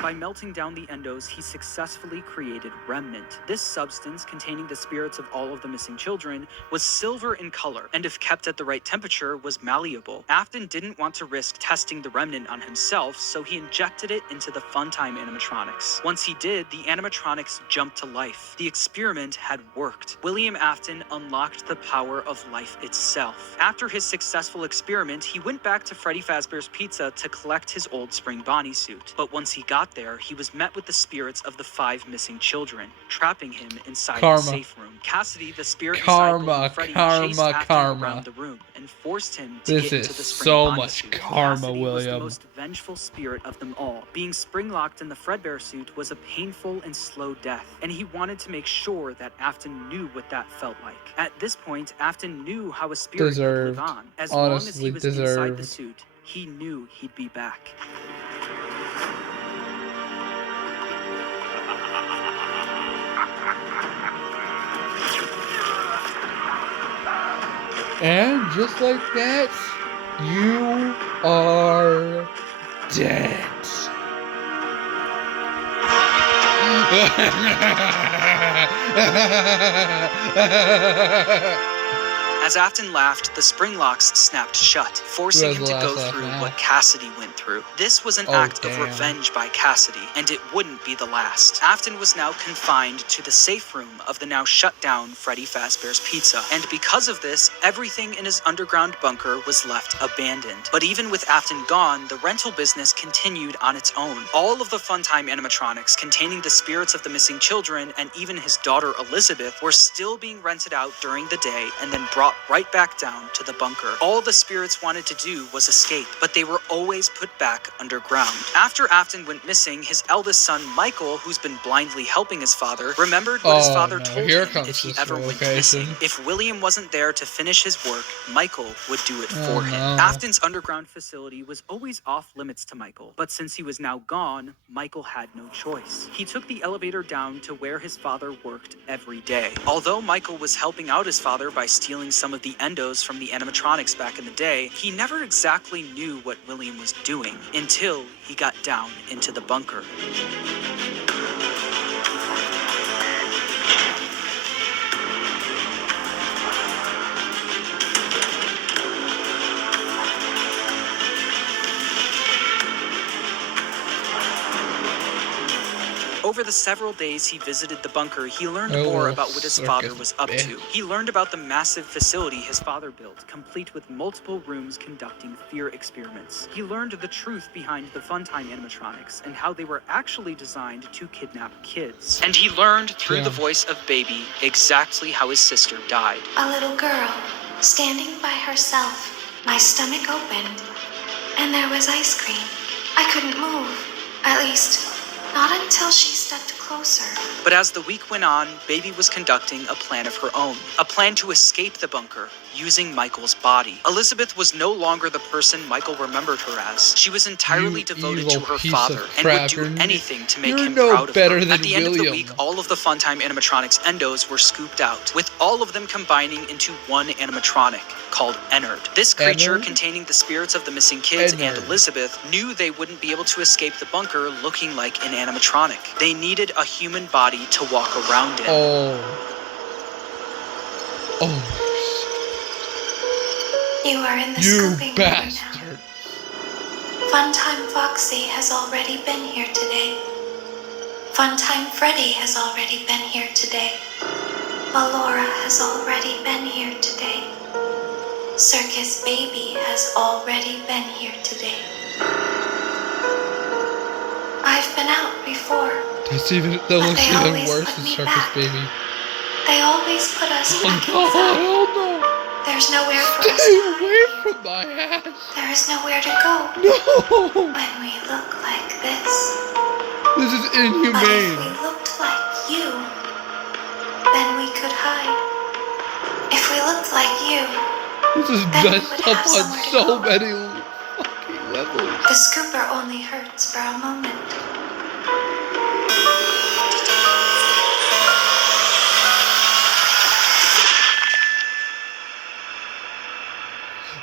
By melting down the endos, he successfully created remnant. This substance, containing the spirits of all of the missing children, was silver in color, and if kept at the right temperature, was malleable. Afton didn't want to risk testing the remnant on himself, so he injected it into the Funtime animatronics. Once he did, the animatronics jumped to life. The experiment had worked. William Afton unlocked the power of life itself. After his successful experiment, he went back to Freddy Fazbear's Pizza to collect his old Spring Bonnie suit. But once he got there, he was met with the spirits of the 5 missing children, trapping him inside the safe room. Cassidy, the spirit disciple of Freddy, chased Afton around the room and forced him to get into the Spring Bonnie suit. Cassidy was the most vengeful spirit of them all. Being spring-locked in the Fredbear suit was a painful and slow death, and he wanted to make sure that Afton knew what that felt like. At this point, Afton knew how a spirit could live on. As long as he was inside the suit, he knew he'd be back. And just like that, you are dead. As Afton laughed, the spring locks snapped shut, forcing him to go through what Cassidy went through. This was an act of revenge by Cassidy, and it wouldn't be the last. Afton was now confined to the safe room of the now shut down Freddy Fazbear's Pizza, and because of this, everything in his underground bunker was left abandoned. But even with Afton gone, the rental business continued on its own. All of the Funtime animatronics containing the spirits of the missing children and even his daughter Elizabeth were still being rented out during the day and then brought right back down to the bunker. All the spirits wanted to do was escape, but they were always put back underground. After Afton went missing, his eldest son Michael, who's been blindly helping his father, remembered what his father told him if he ever went missing. If William wasn't there to finish his work, Michael would do it for him. Afton's underground facility was always off limits to Michael, but since he was now gone, Michael had no choice. He took the elevator down to where his father worked every day. Although Michael was helping out his father by stealing some of the endos from the animatronics back in the day, he never exactly knew what William was doing until he got down into the bunker. Over the several days he visited the bunker, he learned more about what his father was up to. He learned about the massive facility his father built, complete with multiple rooms conducting fear experiments. He learned the truth behind the Funtime animatronics and how they were actually designed to kidnap kids. And he learned through the voice of Baby exactly how his sister died. A little girl, standing by herself. My stomach opened, and there was ice cream. I couldn't move, at least not until she stepped closer. But as the week went on, Baby was conducting a plan of her own. A plan to escape the bunker, using Michael's body. Elizabeth was no longer the person Michael remembered her as. She was entirely devoted to her father and would do anything to make him proud of her. At the end of the week, all of the Funtime animatronics endos were scooped out, with all of them combining into one animatronic called Ennard. This creature, containing the spirits of the missing kids and Elizabeth, knew they wouldn't be able to escape the bunker looking like an animatronic. They needed a human body to walk around in. You are in the scooping room now. Funtime Foxy has already been here today. Funtime Freddy has already been here today. Allura has already been here today. Circus Baby has already been here today. I've been out before. That looks even worse than Circus Baby. They always put us back inside. Oh no! There's nowhere for us Stay to away hide. from my ass! There is nowhere to go. No! When we look like this. This is But if inhumane. we looked like you, then we could hide. If we looked like you, This is then we messed would up have on somewhere to so go. many fucking levels. The scooper only hurts for a moment.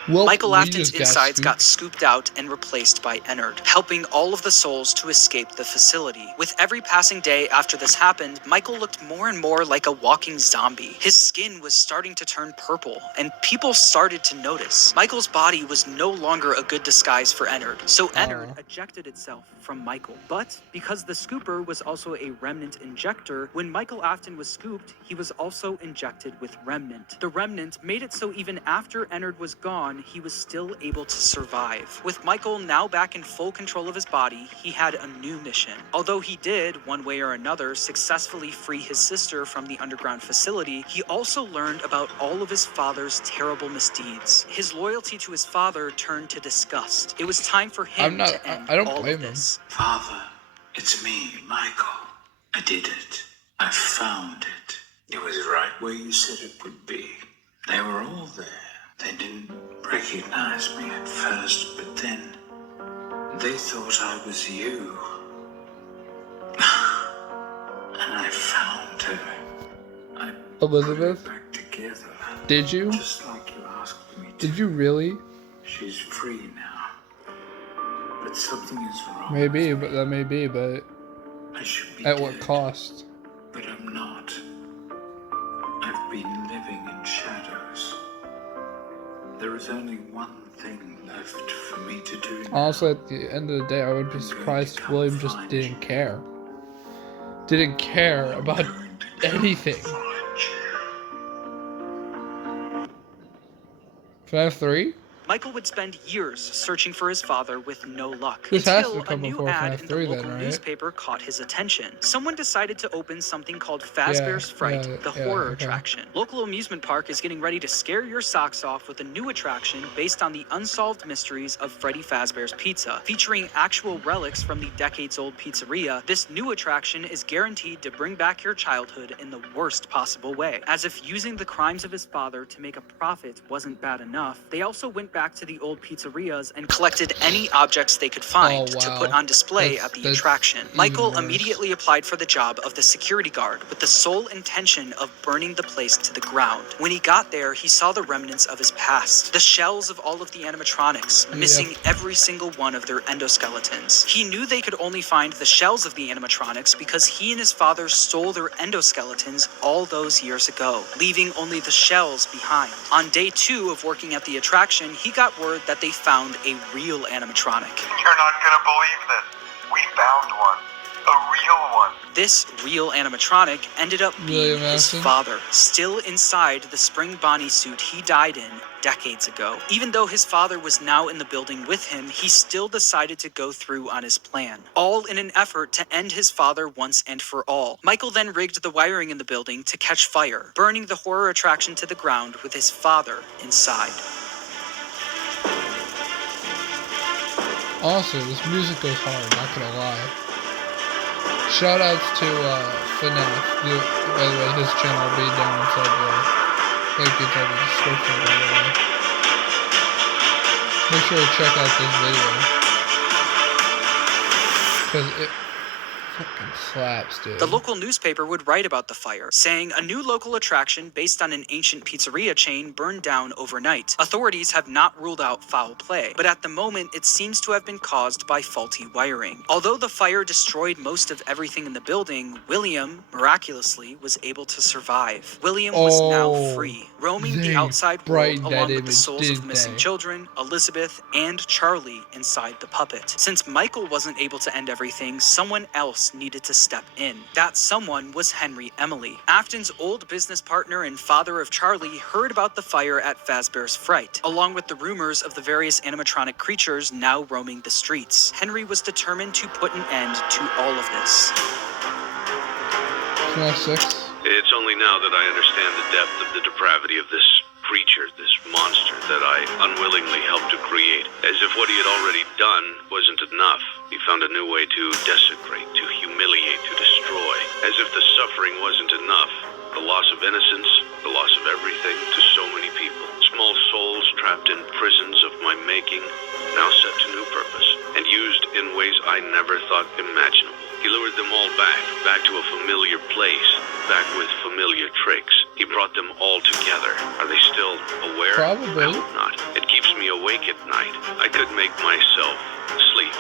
Well, Michael Afton's insides got scooped out and replaced by Ennard, helping all of the souls to escape the facility. With every passing day after this happened, Michael looked more and more like a walking zombie. His skin was starting to turn purple, and people started to notice. Michael's body was no longer a good disguise for Ennard, so Ennard ejected itself from Michael. But because the scooper was also a remnant injector, when Michael Afton was scooped, he was also injected with remnant. The remnant made it so even after Ennard was gone, he was still able to survive. With Michael now back in full control of his body, he had a new mission. Although he did, one way or another, successfully free his sister from the underground facility, he also learned about all of his father's terrible misdeeds. His loyalty to his father turned to disgust. It was time for him to end all of this. Father, it's me, Michael. I did it. I found it. It was right where you said it would be. They were all there. They didn't recognize me at first, but then they thought I was you. And I found her. I Elizabeth? put her back together. Did you? Just like you asked me to. Did you really? She's free now. But something is wrong. Maybe, but that may be, but I should be at dead, what cost? but I'm not. I've been living in shadows. There is only one thing left for me to do now. Honestly, at the end of the day, I would be surprised if William just didn't care. Didn't care about anything. FNAF 3? Michael would spend years searching for his father with no luck. This has to until a come new before ad FNAF in 3 the then, local right? newspaper caught his attention. Someone decided to open something called Fazbear's Fright, the horror attraction. Local amusement park is getting ready to scare your socks off with a new attraction based on the unsolved mysteries of Freddy Fazbear's Pizza. Featuring actual relics from the decades-old pizzeria, this new attraction is guaranteed to bring back your childhood in the worst possible way. As if using the crimes of his father to make a profit wasn't bad enough, they also went back back to the old pizzerias and collected any objects they could find to put on display at the attraction. Michael immediately applied for the job of the security guard with the sole intention of burning the place to the ground. When he got there, he saw the remnants of his past. The shells of all of the animatronics, missing every single one of their endoskeletons. He knew they could only find the shells of the animatronics because he and his father stole their endoskeletons all those years ago, leaving only the shells behind. On day 2 of working at the attraction, he got word that they found a real animatronic. You're not gonna believe this. We found one. A real one. This real animatronic ended up being his father, still inside the Spring Bonnie suit he died in decades ago. Even though his father was now in the building with him, he still decided to go through on his plan, all in an effort to end his father once and for all. Michael then rigged the wiring in the building to catch fire, burning the horror attraction to the ground with his father inside. Honestly, this music goes hard, not gonna lie. Shoutouts to FNAF. By the way, his channel will be down inside the link inside the description, by the way. Make sure to check out this video. Because it fucking slaps, dude. The local newspaper would write about the fire, saying a new local attraction based on an ancient pizzeria chain burned down overnight. Authorities have not ruled out foul play, but at the moment it seems to have been caused by faulty wiring. Although the fire destroyed most of everything in the building, William, miraculously, was able to survive. William was now free, roaming the outside world along with the souls of missing children, Elizabeth, and Charlie inside the puppet. Since Michael wasn't able to end everything, someone else needed to step in. That someone was Henry Emily. Afton's old business partner and father of Charlie heard about the fire at Fazbear's Fright, along with the rumors of the various animatronic creatures now roaming the streets. Henry was determined to put an end to all of this. FNAF 6. It's only now that I understand the depth of the depravity of this creature, this monster that I unwillingly helped to create. As if what he had already done wasn't enough. He found a new way to desecrate, to humiliate, to destroy. As if the suffering wasn't enough. The loss of innocence, the loss of everything to so many people. Small souls trapped in prisons of my making, now set to new purpose, and used in ways I never thought imaginable. He lured them all back to a familiar place, back with familiar tricks. He brought them all together. Are they still aware? Probably. I hope not. It keeps me awake at night. I could make myself sleep,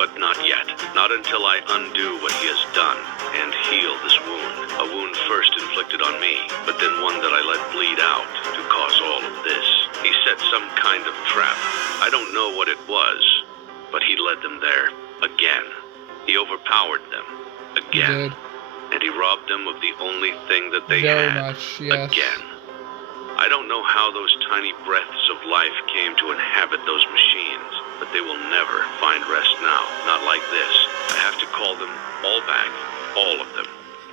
but not yet. Not until I undo what he has done and heal this wound. A wound first inflicted on me, but then one that I let bleed out to cause all of this. He set some kind of trap. I don't know what it was, but he led them there again. He overpowered them again, and he robbed them of the only thing that they had again. I don't know how those tiny breaths of life came to inhabit those machines, but they will never find rest now, not like this. I have to call them all back, all of them,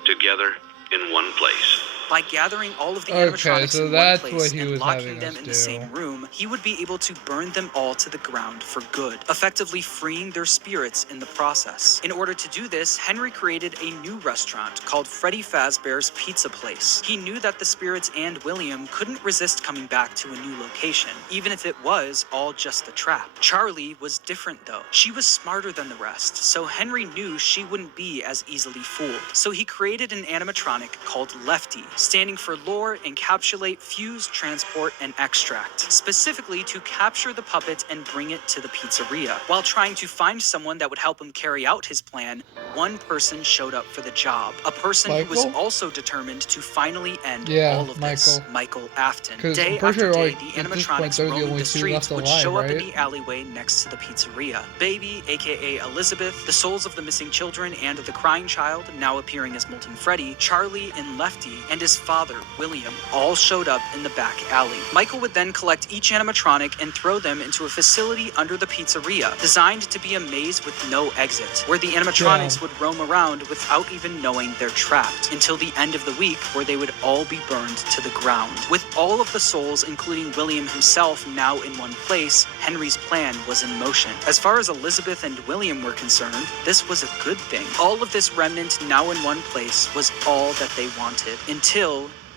together in one place. By gathering all of the animatronics in one place and locking them in the same room, he would be able to burn them all to the ground for good, effectively freeing their spirits in the process. In order to do this, Henry created a new restaurant called Freddy Fazbear's Pizza Place. He knew that the spirits and William couldn't resist coming back to a new location, even if it was all just a trap. Charlie was different though. She was smarter than the rest, so Henry knew she wouldn't be as easily fooled. So he created an animatronic called Lefty, standing for Lure, Encapsulate, Fuse, Transport, and Extract, specifically to capture the puppet and bring it to the pizzeria. While trying to find someone that would help him carry out his plan, one person showed up for the job. A person who was also determined to finally end all of this. Michael Afton. Day after day, the animatronics roaming the streets would show up in the alleyway next to the pizzeria. Baby, aka Elizabeth, the souls of the missing children and the crying child, now appearing as Molten Freddy, Charlie and Lefty, and his father, William, all showed up in the back alley. Michael would then collect each animatronic and throw them into a facility under the pizzeria, designed to be a maze with no exit, where the animatronics would roam around without even knowing they're trapped, until the end of the week, where they would all be burned to the ground. With all of the souls, including William himself, now in one place, Henry's plan was in motion. As far as Elizabeth and William were concerned, this was a good thing. All of this remnant now in one place was all that they wanted, until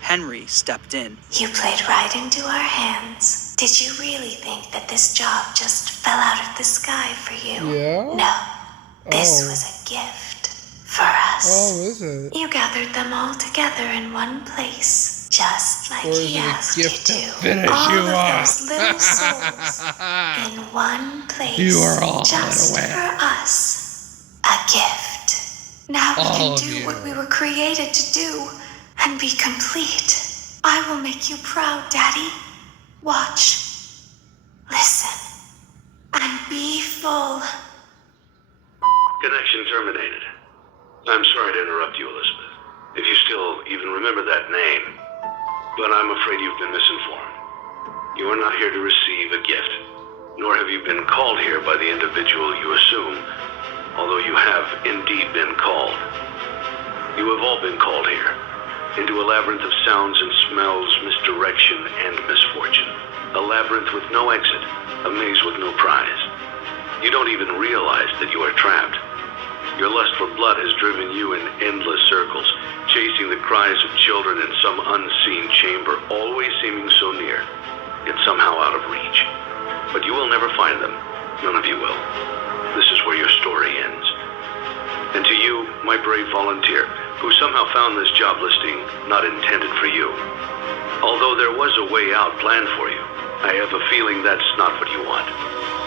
Henry stepped in. You played right into our hands. Did you really think that this job just fell out of the sky for you? Yeah? No. This was a gift for us. Oh, is it? You gathered them all together in one place, just like he asked you to. Finish all you of off. those little souls in one place. You are all just gonna win. for us. A gift. Now we All can of do you. what we were created to do and be complete. I will make you proud, Daddy. Watch. Listen. And be full. Connection terminated. I'm sorry to interrupt you, Elizabeth. If you still even remember that name. But I'm afraid you've been misinformed. You are not here to receive a gift, nor have you been called here by the individual you assume, although you have indeed been called. You have all been called here, into a labyrinth of sounds and smells, misdirection, and misfortune. A labyrinth with no exit, a maze with no prize. You don't even realize that you are trapped. Your lust for blood has driven you in endless circles, chasing the cries of children in some unseen chamber, always seeming so near, yet somehow out of reach. But you will never find them. None of you will. This is where your story ends. And to you, my brave volunteer, who somehow found this job listing not intended for you. Although there was a way out planned for you, I have a feeling that's not what you want.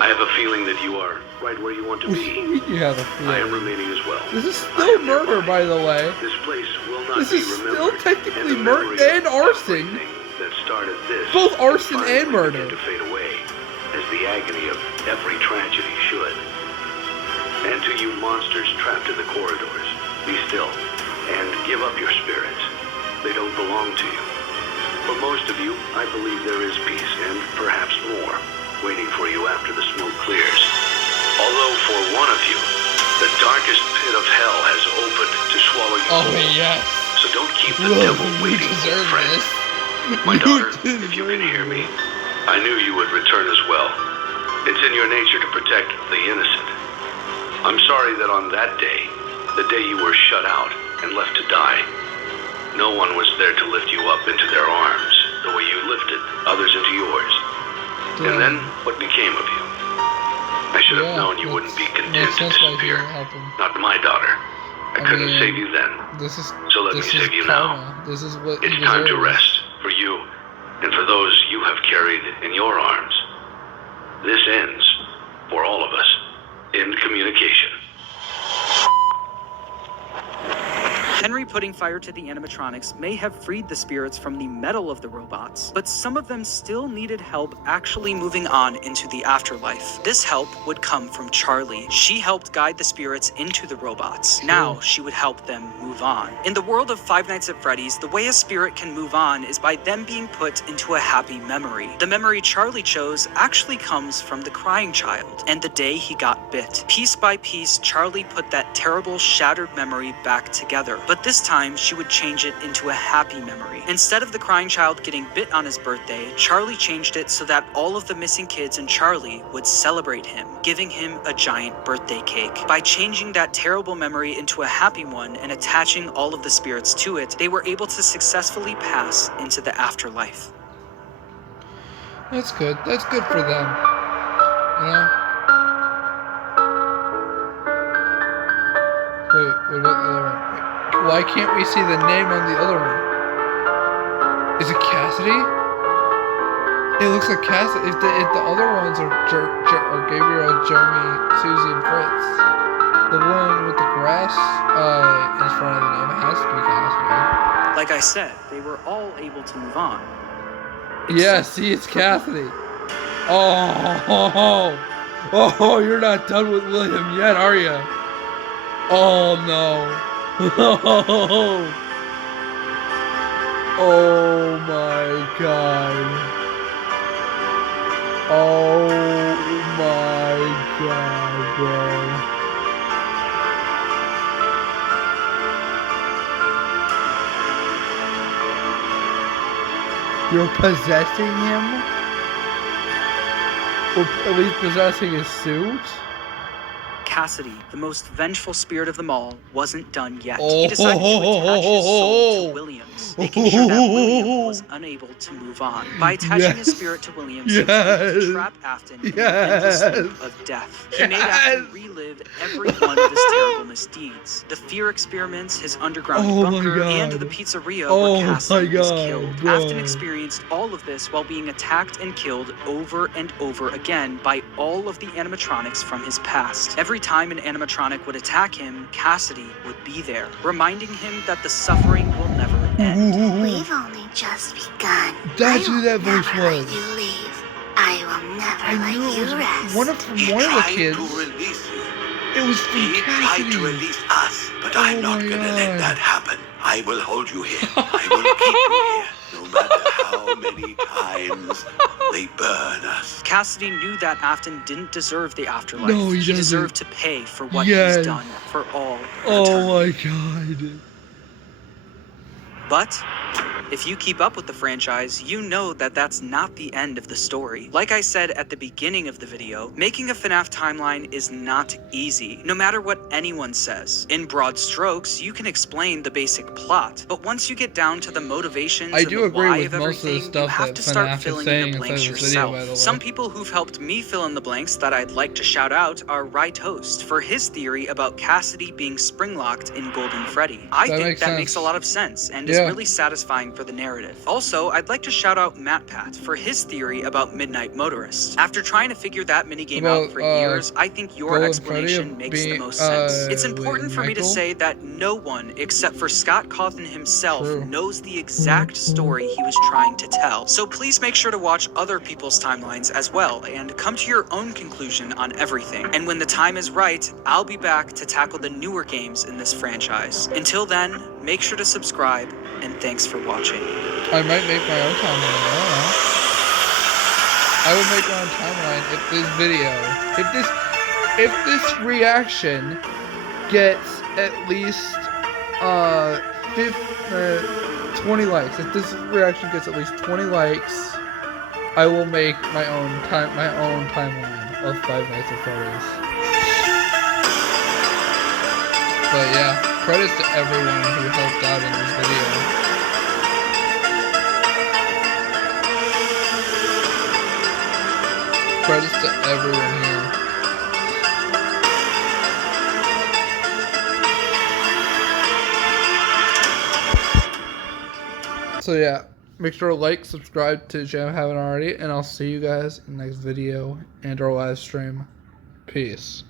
I have a feeling that you are right where you want to be. You have a I am feeling. remaining as well. This is I still am murder, nearby. by the way. This place will not This be is still remembered, technically and the murder memory and of arson. everything that started this Both arson finally and murder. began to fade away, as the agony of every tragedy should. And to you monsters trapped in the corridors, be still and give up your spirits. They don't belong to you. For most of you, I believe there is peace and perhaps more waiting for you after the smoke clears. Although for one of you, the darkest pit of hell has opened to swallow you Oh, whole. yes. So don't keep the Whoa, devil you waiting, deserve friend. this. My You daughter, if you can deserve hear me, this. I knew you would return as well. It's in your nature to protect the innocent. I'm sorry that on that day, the day you were shut out and left to die, no one was there to lift you up into their arms the way you lifted others into yours. And then, what became of you? I should have known you wouldn't be content to disappear. Not my daughter. I couldn't save you then. This is So let me this is save you karma. now. This is what It's he time to deserves. rest for you and for those you have carried in your arms. This ends, for all of us, in communication. Henry putting fire to the animatronics may have freed the spirits from the metal of the robots, but some of them still needed help actually moving on into the afterlife. This help would come from Charlie. She helped guide the spirits into the robots. Now she would help them move on. In the world of Five Nights at Freddy's, the way a spirit can move on is by them being put into a happy memory. The memory Charlie chose actually comes from the crying child and the day he got bit. Piece by piece, Charlie put that terrible, shattered memory back together. But this time, she would change it into a happy memory. Instead of the crying child getting bit on his birthday, Charlie changed it so that all of the missing kids and Charlie would celebrate him, giving him a giant birthday cake. By changing that terrible memory into a happy one and attaching all of the spirits to it, they were able to successfully pass into the afterlife. That's good. That's good for them. You know? Wait, what about the other one? Why can't we see the name on the other one? Is it Cassidy? It looks like Cassidy. If the other ones are Gabriel, Jeremy, Susie, and Fritz, the one with the grass in front of the name has to be Cassidy. Like I said, they were all able to move on. Yeah, see, it's Cassidy. Oh, you're not done with William yet, are you? Oh no. Oh my god. Oh my god, bro. You're possessing him? Or at least possessing his suit? Cassidy, the most vengeful spirit of them all, wasn't done yet. He decided to attach his soul to Williams, making sure that William was unable to move on. By attaching his spirit to Williams, he was able to trap Afton in an endless loop of death. He made Afton relive every one of his terrible misdeeds. The fear experiments, his underground bunker, and the pizzeria where Cassidy was killed. Afton experienced all of this while being attacked and killed over and over again by all of the animatronics from his past. Every time an animatronic would attack him, Cassidy would be there, reminding him that the suffering will never end. We've only just begun. That's who that voice I will was. never let you leave. I will never let you rest. One of the kids. It was from Cassidy. He tried to release us, but I'm not gonna let that happen. I will hold you here. I will keep you here. No matter how many times they burn us. Cassidy knew that Afton didn't deserve the afterlife. No, he doesn't. Deserved to pay for what he's done for all eternity. My god. But if you keep up with the franchise, you know that that's not the end of the story. Like I said at the beginning of the video, making a FNAF timeline is not easy, no matter what anyone says. In broad strokes, you can explain the basic plot, but once you get down to the motivations and the why of everything, you have to start filling in the blanks yourself. Some people who've helped me fill in the blanks that I'd like to shout out are Right Host for his theory about Cassidy being spring-locked in Golden Freddy. I think that makes a lot of sense and is really satisfying for the narrative. Also, I'd like to shout out MattPat for his theory about Midnight Motorist. After trying to figure that minigame out for years, I think your explanation makes the most sense. It's important for me to say that no one except for Scott Cawthon himself knows the exact story he was trying to tell. So please make sure to watch other people's timelines as well and come to your own conclusion on everything. And when the time is right, I'll be back to tackle the newer games in this franchise. Until then, make sure to subscribe, and thanks for watching. I might make my own timeline. I will make my own timeline if this video, if this reaction gets at least 20 likes. If this reaction gets at least 20 likes, I will make my own timeline of Five Nights at Freddy's. But yeah, credits to everyone who helped out in this video. Credits to everyone here. So yeah, make sure to like, subscribe to the channel if you haven't already, and I'll see you guys in the next video and our live stream. Peace.